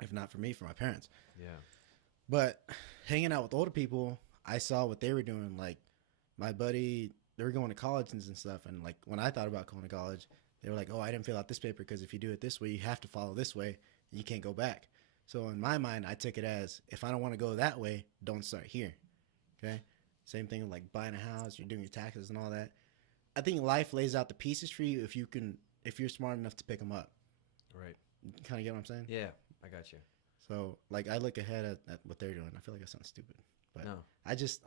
If not for me, for my parents. Yeah. But hanging out with older people, I saw what they were doing. Like my buddy, they were going to college and stuff. And like when I thought about going to college, they were like, "Oh, I didn't fill out this paper because if you do it this way, you have to follow this way, and you can't go back." So in my mind, I took it as if I don't want to go that way, don't start here. Okay. Same thing with like buying a house, you're doing your taxes and all that. I think life lays out the pieces for you if you're smart enough to pick them up. Right. You kind of get what I'm saying? Yeah, I got you. So like I look ahead at what they're doing. I feel like I sound stupid, but No.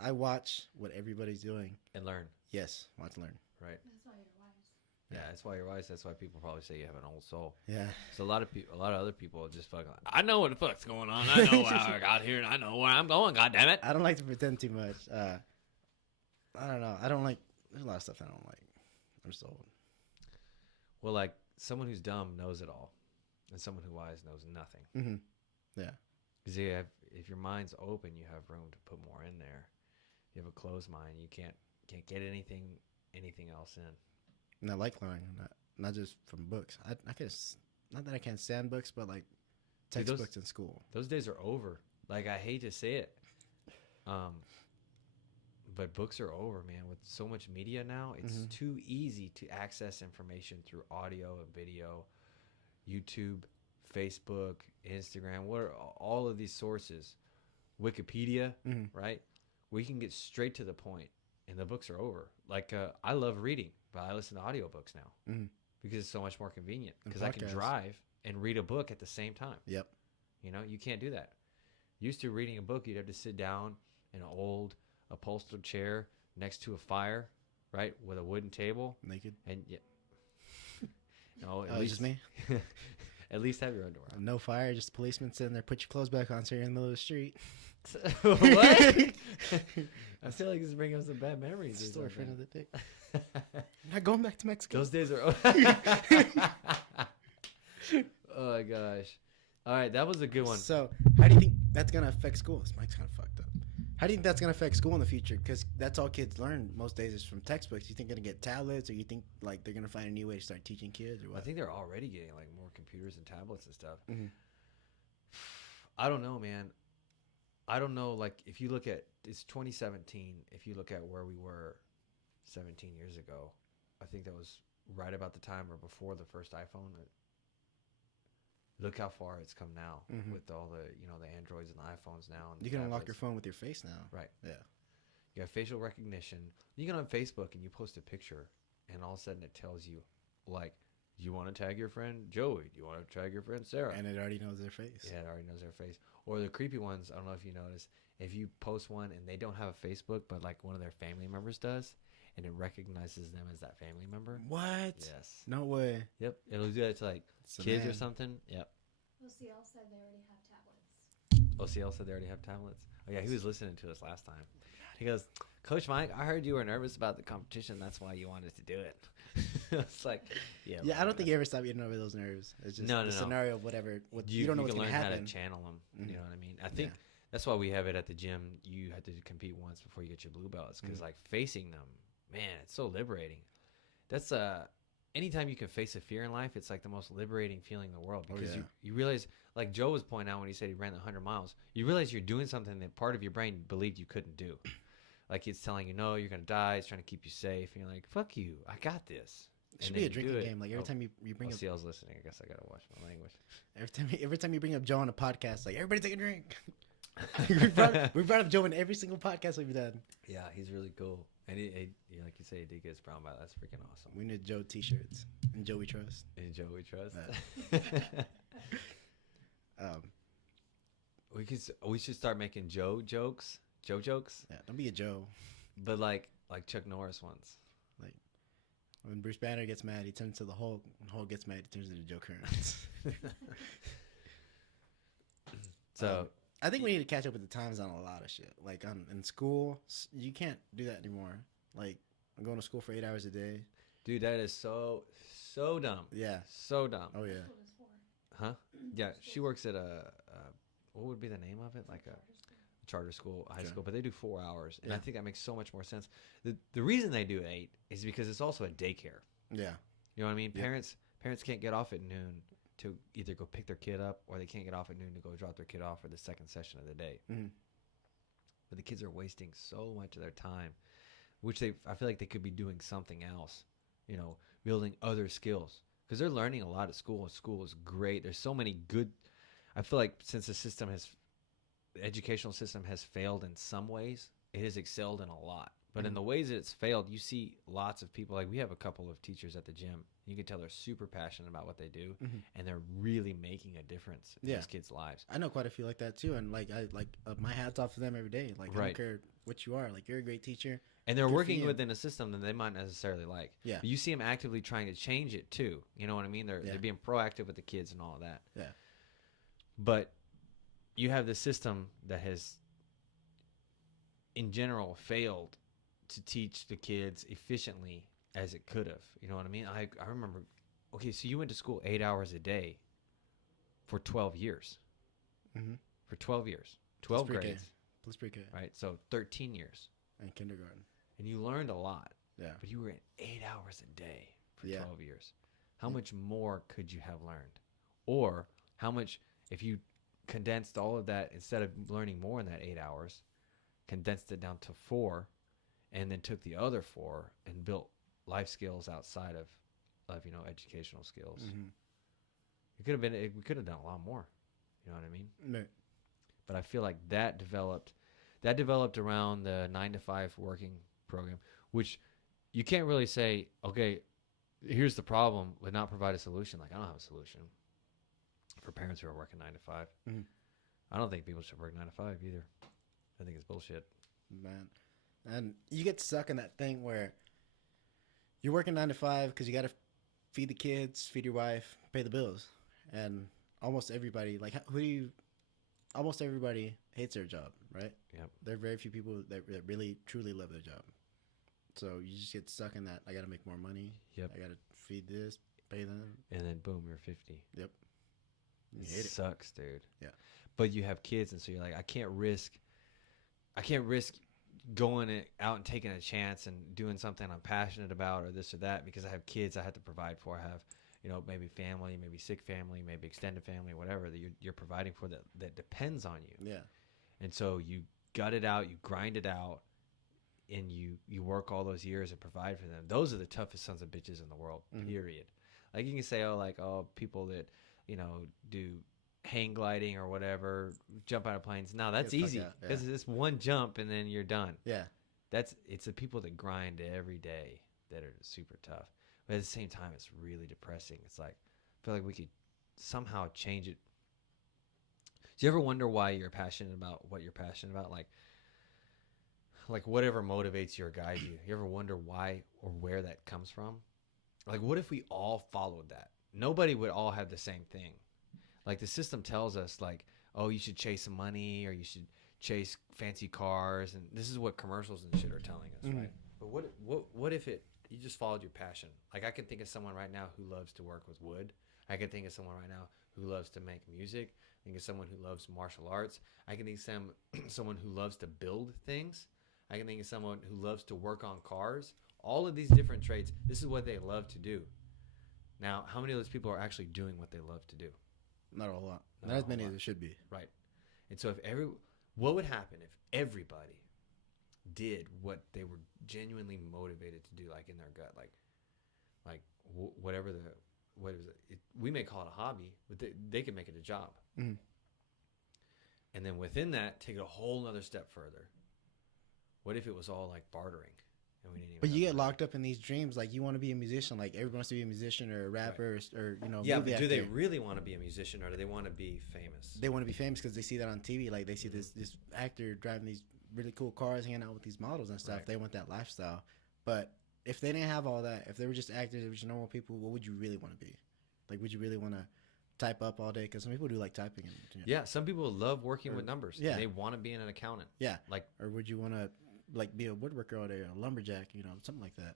I watch what everybody's doing. And learn. Yes, watch and learn. Right. That's why you're wise. Yeah, that's why you're wise. That's why people probably say you have an old soul. Yeah. So a lot of other people just fucking. I know what the fuck's going on. I know how I got here, and I know where I'm going. God damn it! I don't like to pretend too much. I don't know. I don't like. There's a lot of stuff I don't like. I'm just old. Well, like someone who's dumb knows it all, and someone who's wise knows nothing. Mm-hmm. Yeah. Because if your mind's open, you have room to put more in there. If you have a closed mind, you can't get anything else in. And I like learning, not just from books. I can, not that I can't stand books, but like Dude, textbooks in school. Those days are over. Like, I hate to say it. But books are over, man. With so much media now, it's too easy to access information through audio and video, YouTube, Facebook, Instagram. What are all of these sources? Wikipedia, right? We can get straight to the point, and the books are over. Like, I love reading, but I listen to audiobooks now because it's so much more convenient. Because I can drive and read a book at the same time. Yep. You know, you can't do that. Used to reading a book, you'd have to sit down in an old upholstered chair next to a fire, right, with a wooden table, Naked. and yeah. No, at Oh, least just me. At least have your underwear on. No fire, just a policeman sitting there. Put your clothes back on, so you're in the middle of the street. What? I feel like this is bringing up some bad memories. Still a friend of the day. Not going back to Mexico. Those days are. Oh my gosh! All right, that was a good one. So, how do you think that's gonna affect school? This mic's kind of fucked up. How do you think that's gonna affect school in the future? Because that's all kids learn most days is from textbooks. You think they're gonna get tablets, or you think like they're gonna find a new way to start teaching kids, or what? I think they're already getting like more computers and tablets and stuff. Mm-hmm. I don't know, man. I don't know. Like, if you look at it's 2017, if you look at where we were 17 years ago, I think that was right about the time or before the first iPhone. Look how far it's come now with all the the Androids and the iPhones now. And You can unlock your phone with your face now. Right. Yeah. You have facial recognition. You get on Facebook and you post a picture, and all of a sudden it tells you, like, do you want to tag your friend Joey? Do you want to tag your friend Sarah? And it already knows their face. Yeah, it already knows their face. Or the creepy ones, I don't know if you notice, if you post one and they don't have a Facebook, but like one of their family members does, and it recognizes them as that family member. What? Yes. No way. Yep. It'll do that to like It's a kids or man. something. Yep. OCL said they already have tablets. OCL said they already have tablets. Oh yeah, he was listening to us last time. He goes, Coach Mike, I heard you were nervous about the competition. That's why you wanted to do it. It's like, yeah. Yeah, I don't think you ever stop getting over those nerves. It's just the scenario of whatever. You don't know what's can going learn to happen. how to channel them. You know what I mean? I think that's why we have it at the gym. You have to compete once before you get your blue belts because like facing them, man, it's so liberating. That's anytime you can face a fear in life, it's like the most liberating feeling in the world because you realize, like Joe was pointing out when he said he ran the 100 miles, you realize you're doing something that part of your brain believed you couldn't do. Like it's telling you, no, you're going to die. It's trying to keep you safe. And you're like, fuck you. I got this. It should be a drinking game. Like every time you bring up, OCL's listening. I guess I got to watch my language. Every time you bring up Joe on a podcast, like everybody take a drink. we brought up Joe in every single podcast we've done. Yeah, he's really cool. And he like you say, he did get his brown belt. That's freaking awesome. We need Joe t-shirts and Joe we trust. And Joe we trust. We should start making Joe jokes. Joe jokes. Yeah, don't be a Joe. But like Chuck Norris ones. Like when Bruce Banner gets mad, he turns to the Hulk. When Hulk gets mad, he turns into Joe Kearns. So I think we need to catch up with the times on a lot of shit. Like in school, you can't do that anymore. Like I'm going to school for 8 hours a day. dude, that is so dumb. Yeah. So dumb. Oh yeah. That's what it's for. Huh? Yeah, she works at a what would be the name of it? Like a charter school, high school, but they do 4 hours, and I think that makes so much more sense. The reason they do 8 is because it's also a daycare. Yeah. You know what I mean? Yeah. Parents can't get off at noon to either go pick their kid up, or they can't get off at noon to go drop their kid off for the second session of the day. Mm-hmm. But the kids are wasting so much of their time, which I feel like they could be doing something else. You know, building other skills, because they're learning a lot at school. And school is great. There's so many good. I feel like since the educational system has failed in some ways, it has excelled in a lot. But in the ways that it's failed, you see lots of people. Like we have a couple of teachers at the gym. You can tell they're super passionate about what they do, and they're really making a difference in these kids' lives. I know quite a few like that too, and like my hats off to them every day. Like I don't care what you are. Like you're a great teacher, and they're Good for working you. within a system that they might not necessarily like. Yeah. But you see them actively trying to change it too. You know what I mean? They're being proactive with the kids and all of that. Yeah. But you have the system that has, in general, failed to teach the kids efficiently as it could have. You know what I mean? I remember, okay, so you went to school 8 hours a day for 12 years. Mm-hmm. for 12 years, 12 pre-K. grades, Plus pre-K right? So 13 years. and kindergarten. And you learned a lot, Yeah. but you were in 8 hours a day for Yeah. 12 years. How much more could you have learned? Or how much, if you condensed all of that, instead of learning more in that 8 hours, condensed it down to 4, and then took the other 4 and built life skills outside of educational skills. Mm-hmm. We could have done a lot more. You know what I mean? Right. But I feel like that developed around the 9-to-5 working program, which you can't really say, okay, here's the problem, but not provide a solution. Like, I don't have a solution for parents who are working 9-to-5. Mm-hmm. I don't think people should work 9-to-5 either. I think it's bullshit. Man. And you get stuck in that thing where you're working 9 to 5 because you got to feed the kids, feed your wife, pay the bills. And almost everybody, almost everybody hates their job, right? Yep. There are very few people that really, truly love their job. So you just get stuck in that. I got to make more money. Yep. I got to feed this, pay them. And then boom, you're 50. Yep. You It hate it. sucks, dude. Yeah. But you have kids, and so you're like, I can't risk going out and taking a chance and doing something I'm passionate about or this or that because I have kids I have to provide for. I have, maybe family, maybe sick family, maybe extended family, whatever that you're providing for that depends on you. Yeah. And so you gut it out, you grind it out, and you work all those years and provide for them. Those are the toughest sons of bitches in the world, period. Like you can say, people that, do hang gliding or whatever, jump out of planes. No, that's Get the fuck easy. out, yeah. Because it's one jump and then you're done. Yeah. It's the people that grind every day that are super tough. But at the same time, it's really depressing. It's like, I feel like we could somehow change it. Do you ever wonder why you're passionate about what you're passionate about? Like whatever motivates you or guides you. You ever wonder why or where that comes from? Like, what if we all followed that? Nobody would all have the same thing. Like the system tells us, like, oh, you should chase some money or you should chase fancy cars, and this is what commercials and shit are telling us, right? But what if you just followed your passion? Like I can think of someone right now who loves to work with wood. I can think of someone right now who loves to make music. I think of someone who loves martial arts. I can think of someone who loves to build things. I can think of someone who loves to work on cars. All of these different traits, this is what they love to do. Now, how many of those people are actually doing what they love to do? Not a whole lot. Not Not a as whole many lot. as it should be. Right. And so what would happen if everybody did what they were genuinely motivated to do, like in their gut, whatever we may call it a hobby, but they could make it a job. Mm-hmm. And then within that, take it a whole nother step further. What if it was all like bartering? And we didn't even But you have get money? locked up in these dreams. Like you want to be a musician. Like everyone wants to be a musician or a rapper or Yeah, movie but do they actor. really want to be a musician or do they want to be famous? They want to be famous because they see that on TV. Like they see this actor driving these really cool cars, hanging out with these models and stuff. Right. They want that lifestyle. But if they didn't have all that, if they were just actors, they were just normal people, what would you really want to be? Like, would you really want to type up all day? Because some people do like typing. Yeah, some people love working with numbers. yeah. They want to be an accountant. Yeah. Like, Or would you want to like be a woodworker all day or a lumberjack? Something like that.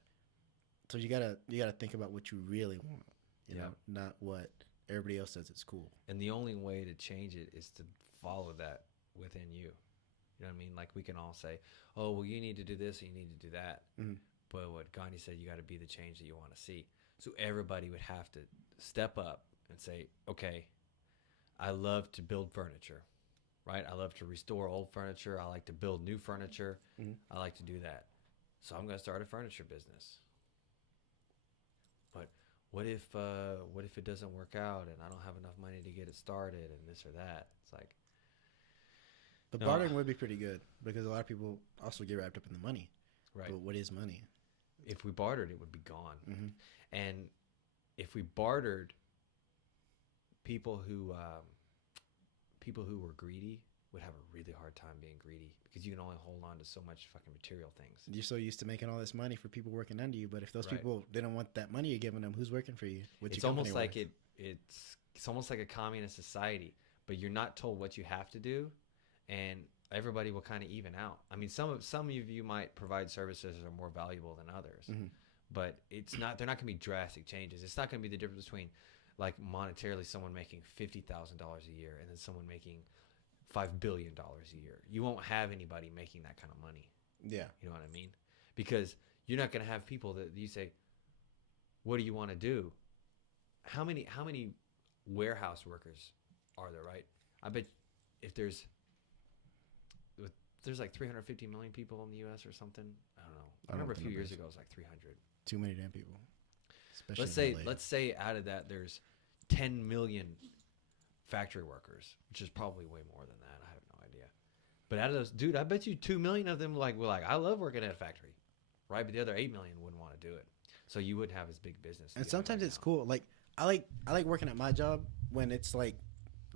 So you gotta think about what you really want. Not what everybody else says it's cool. and the only way to change it is to follow that within you. You know what I mean? Like we can all say, oh, well, you need to do this and you need to do that. Mm-hmm. But what Gandhi said, you got to be the change that you want to see. So everybody would have to step up and say, okay, I love to build furniture, right? I love to restore old furniture. I like to build new furniture. Mm-hmm. I like to do that. So I'm going to start a furniture business. But what if it doesn't work out and I don't have enough money to get it started and this or that? It's like, But No. bartering would be pretty good because a lot of people also get wrapped up in the money. right. But what is money? If we bartered, it would be gone. Mm-hmm. And if we bartered, people who were greedy would have a really hard time being greedy because you can only hold on to so much fucking material things. You're so used to making all this money for people working under you, but if those Right. people didn't want that money you're giving them, who's working for you? What's It's your almost company like worth? it's almost like a communist society, but you're not told what you have to do, and everybody will kind of even out. I mean, some of you might provide services that are more valuable than others, Mm-hmm. but they're not going to be drastic changes. It's not going to be the difference between like monetarily someone making $50,000 a year and then someone making $5 billion a year. You won't have anybody making that kind of money. Yeah. You know what I mean? Because you're not going to have people that you say, what do you want to do? How many warehouse workers are there, right? I bet if there's like 350 million people in the U.S. or something. I don't know. I remember a few years ago it was like 300. Too many damn people. Especially Let's say out of that there's 10 million factory workers, which is probably way more than that. I have no idea. But out of those, dude, I bet you 2 million of them were like, I love working at a factory, right? But the other 8 million wouldn't want to do it. So you wouldn't have as big business. And sometimes it's cool. Like I like working at my job when it's like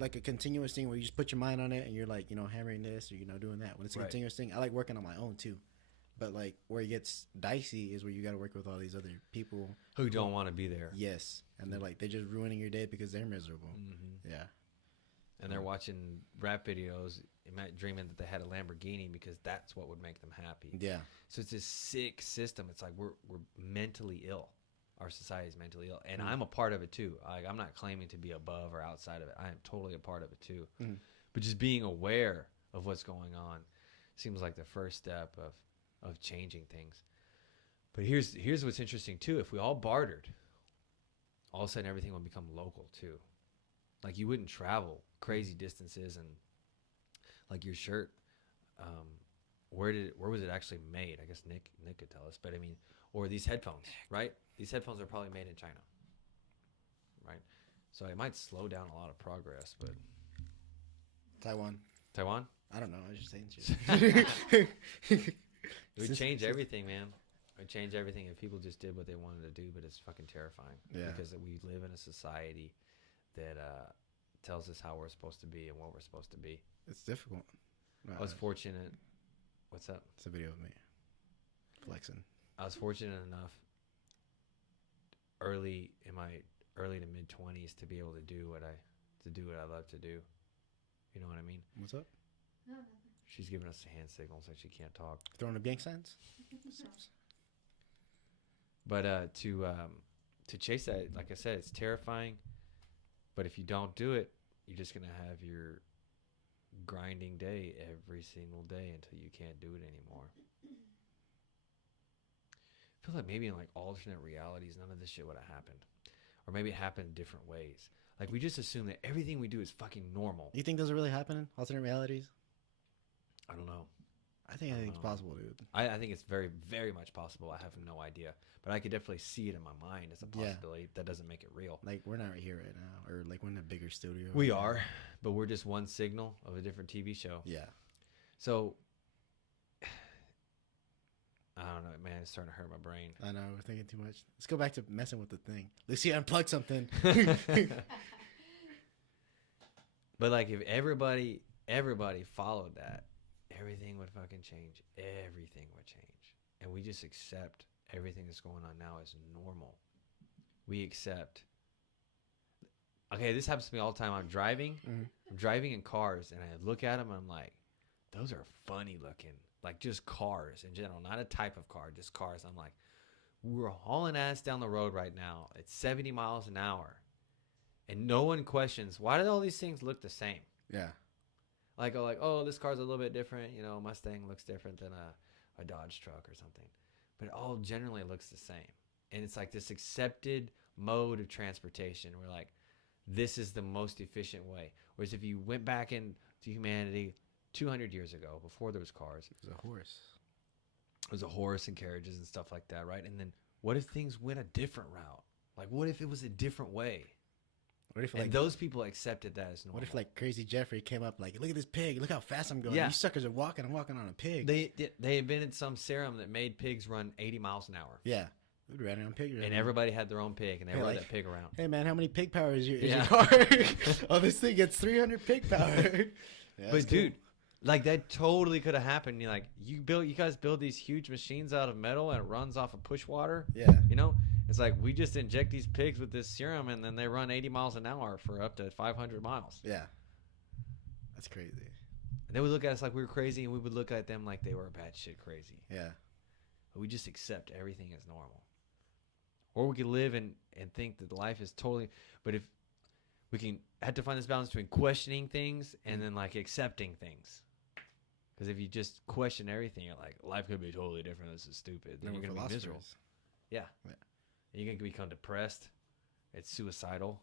a continuous thing where you just put your mind on it and you're like, hammering this or doing that. When it's a continuous thing, I like working on my own too. But like where it gets dicey is where you got to work with all these other people who don't want to be there. Yes, and they're just ruining your day because they're miserable. Mm-hmm. Yeah, and they're watching rap videos, dreaming that they had a Lamborghini because that's what would make them happy. Yeah. So it's this sick system. It's like we're mentally ill. Our society is mentally ill, and I'm a part of it too. I'm not claiming to be above or outside of it. I am totally a part of it too. But just being aware of what's going on seems like the first step of changing things. But here's what's interesting too. If we all bartered, all of a sudden everything would become local too. Like you wouldn't travel crazy distances, and like your shirt, where was it actually made? I guess Nick could tell us. But I mean, or these headphones, right? These headphones are probably made in China, right? So it might slow down a lot of progress, but Taiwan. I don't know. I was just saying shit. It would change everything, man. It would change everything if people just did what they wanted to do, but it's fucking terrifying. Yeah. Because we live in a society that tells us how we're supposed to be and what we're supposed to be. It's difficult. I was fortunate. What's up? It's a video of me flexing. I was fortunate enough early to mid 20s to be able to do what I love to do. You know what I mean? What's up? No, nothing. She's giving us hand signals like she can't talk. Throwing the gang signs. But to chase that, like I said, it's terrifying. But if you don't do it, you're just gonna have your grinding day every single day until you can't do it anymore. I feel like maybe in like alternate realities, none of this shit would have happened, or maybe it happened in different ways. Like we just assume that everything we do is fucking normal. You think those are really happening? Alternate realities? I don't know. I think it's possible, dude. I think it's very, very much possible. I have no idea. But I could definitely see it in my mind as a possibility. Yeah. That doesn't make it real. Like, we're not right here right now. Or, like, we're in a bigger studio. We are. But we're just one signal of a different TV show. Yeah. So, I don't know, man. It's starting to hurt my brain. I know. We're thinking too much. Let's go back to messing with the thing. Let's see, unplug something. But, like, if everybody followed that, everything would fucking change. Everything would change. And we just accept everything that's going on now as normal. We accept. Okay, this happens to me all the time. I'm driving. Mm-hmm. I'm driving in cars, and I look at them, and I'm like, those are funny looking. Like, just cars in general. Not a type of car, just cars. I'm like, we're hauling ass down the road right now. It's 70 miles an hour. And no one questions, why do all these things look the same? Yeah. Like, oh, this car's a little bit different. You know, Mustang looks different than a Dodge truck or something. But it all generally looks the same. And it's like this accepted mode of transportation. We're like, this is the most efficient way. Whereas if you went back into humanity 200 years ago, before there was cars. It was a horse. It was a horse and carriages and stuff like that, right? And then what if things went a different route? Like, what if it was a different way? What if, and those people accepted that as normal. What if, like, Crazy Jeffrey came up like, look at this pig. Look how fast I'm going. Yeah. You suckers are walking. I'm walking on a pig. They invented some serum that made pigs run 80 miles an hour. Yeah. We'd run on pig. And everybody had their own pig, and they rode that pig around. Hey, man, how many pig power is your car? Oh, this thing gets 300 pig power. Yeah, but, dude, like, that totally could have happened. You're like, you guys build these huge machines out of metal, and it runs off of push water. Yeah. You know? It's like, we just inject these pigs with this serum, and then they run 80 miles an hour for up to 500 miles. Yeah. That's crazy. And they would look at us like we were crazy, and we would look at them like they were batshit crazy. Yeah. But we just accept everything as normal. Or we could live and think that life is totally... But if we can have to find this balance between questioning things and then like accepting things. Because if you just question everything, you're like, life could be totally different. This is stupid. Then We're you're gonna be miserable. philosophers. Yeah. Yeah. And you're gonna become depressed. It's suicidal.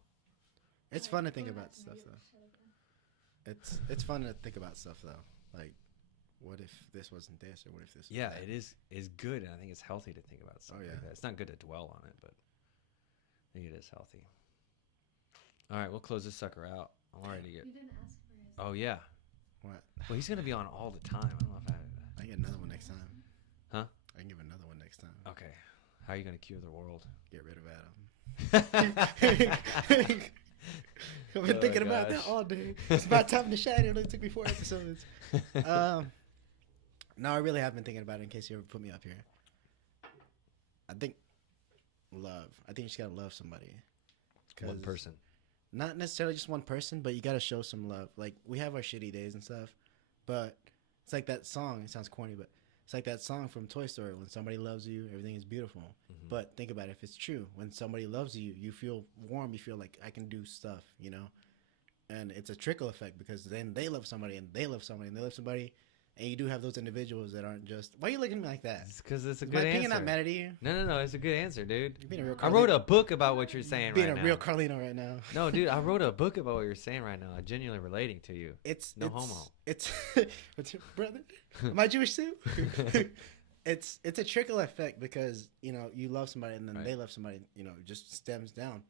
It's fun to think about stuff Maybe though. shut it down. It's fun to think about stuff though. Like, what if this wasn't this, or what if this? Was Yeah, that? it is good, and I think it's healthy to think about stuff Oh, yeah. like that. It's not good to dwell on it, but I think it is healthy. All right, we'll close this sucker out. I'm already You get. didn't ask for his. Oh yeah. What? Well, he's gonna be on all the time. I don't know if I get another one next time. Huh? I can give another one next time. Okay. How are you gonna cure the world? Get rid of Adam. I've been Oh, thinking about gosh. that all day. It's about time to shine. It only took me 4 episodes. No, I really have been thinking about it in case you ever put me up here. I think love. I think you just gotta love somebody. One 'Cause person. Not necessarily just one person, but you gotta show some love. Like, we have our shitty days and stuff, but it's like that song. It sounds corny, but it's like that song from Toy Story. When somebody loves you, everything is beautiful. Mm-hmm. But think about it. If it's true, when somebody loves you, you feel warm. You feel like I can do stuff, you know? And it's a trickle effect, because then they love somebody, and they love somebody, and they love somebody. And you do have those individuals that aren't just... Why are you looking at me like that? It's because it's a Is good my answer. opinion not mad at you? No. It's a good answer, dude. You're being a real I wrote Carlino. a book about what you're saying Being right a now. real Carlino right now. No, dude, I wrote a book about what you're saying right now. I'm genuinely relating to you. It's No homo. It's what's your brother? Am I Jewish too? It's a trickle effect, because you know you love somebody and then Right. they love somebody. You know, it just stems down,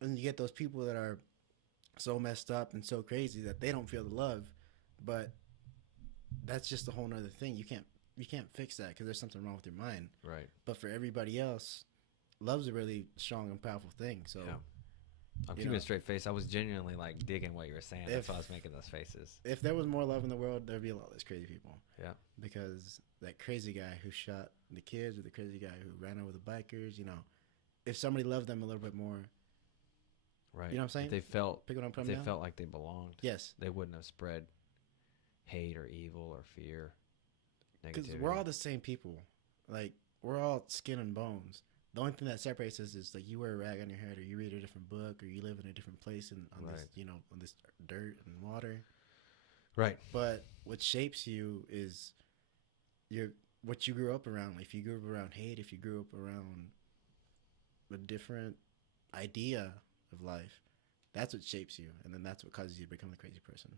and you get those people that are so messed up and so crazy that they don't feel the love, but that's just a whole nother thing. You can't fix that, because there's something wrong with your mind. Right. But for everybody else, love's a really strong and powerful thing. So. Yeah. I'm You keeping know, a straight face. I was genuinely like digging what you were saying. That's If- why I was making those faces. If there was more love in the world, there'd be a lot less crazy people. Yeah. Because that crazy guy who shot the kids, or the crazy guy who ran over the bikers, you know, if somebody loved them a little bit more, Right. You know what I'm saying? If they felt, pick what I'm if putting they down. felt like they belonged. Yes, They wouldn't have spread hate or evil or fear, because negativity. we're all the same people. Like, we're all skin and bones. The only thing that separates us is like you wear a rag on your head, or you read a different book, or you live in a different place and on this, Right. you know, on this dirt and water. Right. But what shapes you is what you grew up around. If you grew up around hate, if you grew up around a different idea of life, that's what shapes you, and then that's what causes you to become the crazy person.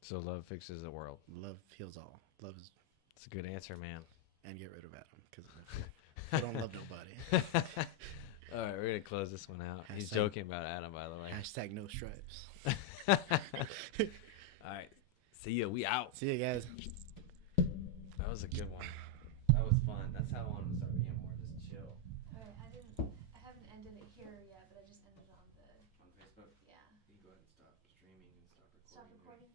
So love fixes the world. Love heals all. Love is, It's a good answer, man. and get rid of Adam, because I don't love nobody. All right, we're gonna close this one out. He's Hashtag- joking about Adam, by the way. Hashtag no stripes. All right, see ya. We out. See you guys. That was a good one. That was fun. That's how I wanted to start being more just chill. Alright, I haven't ended it here yet, but I just ended on the, On Facebook, yeah. you go ahead and stop streaming and stop recording. Stop recording.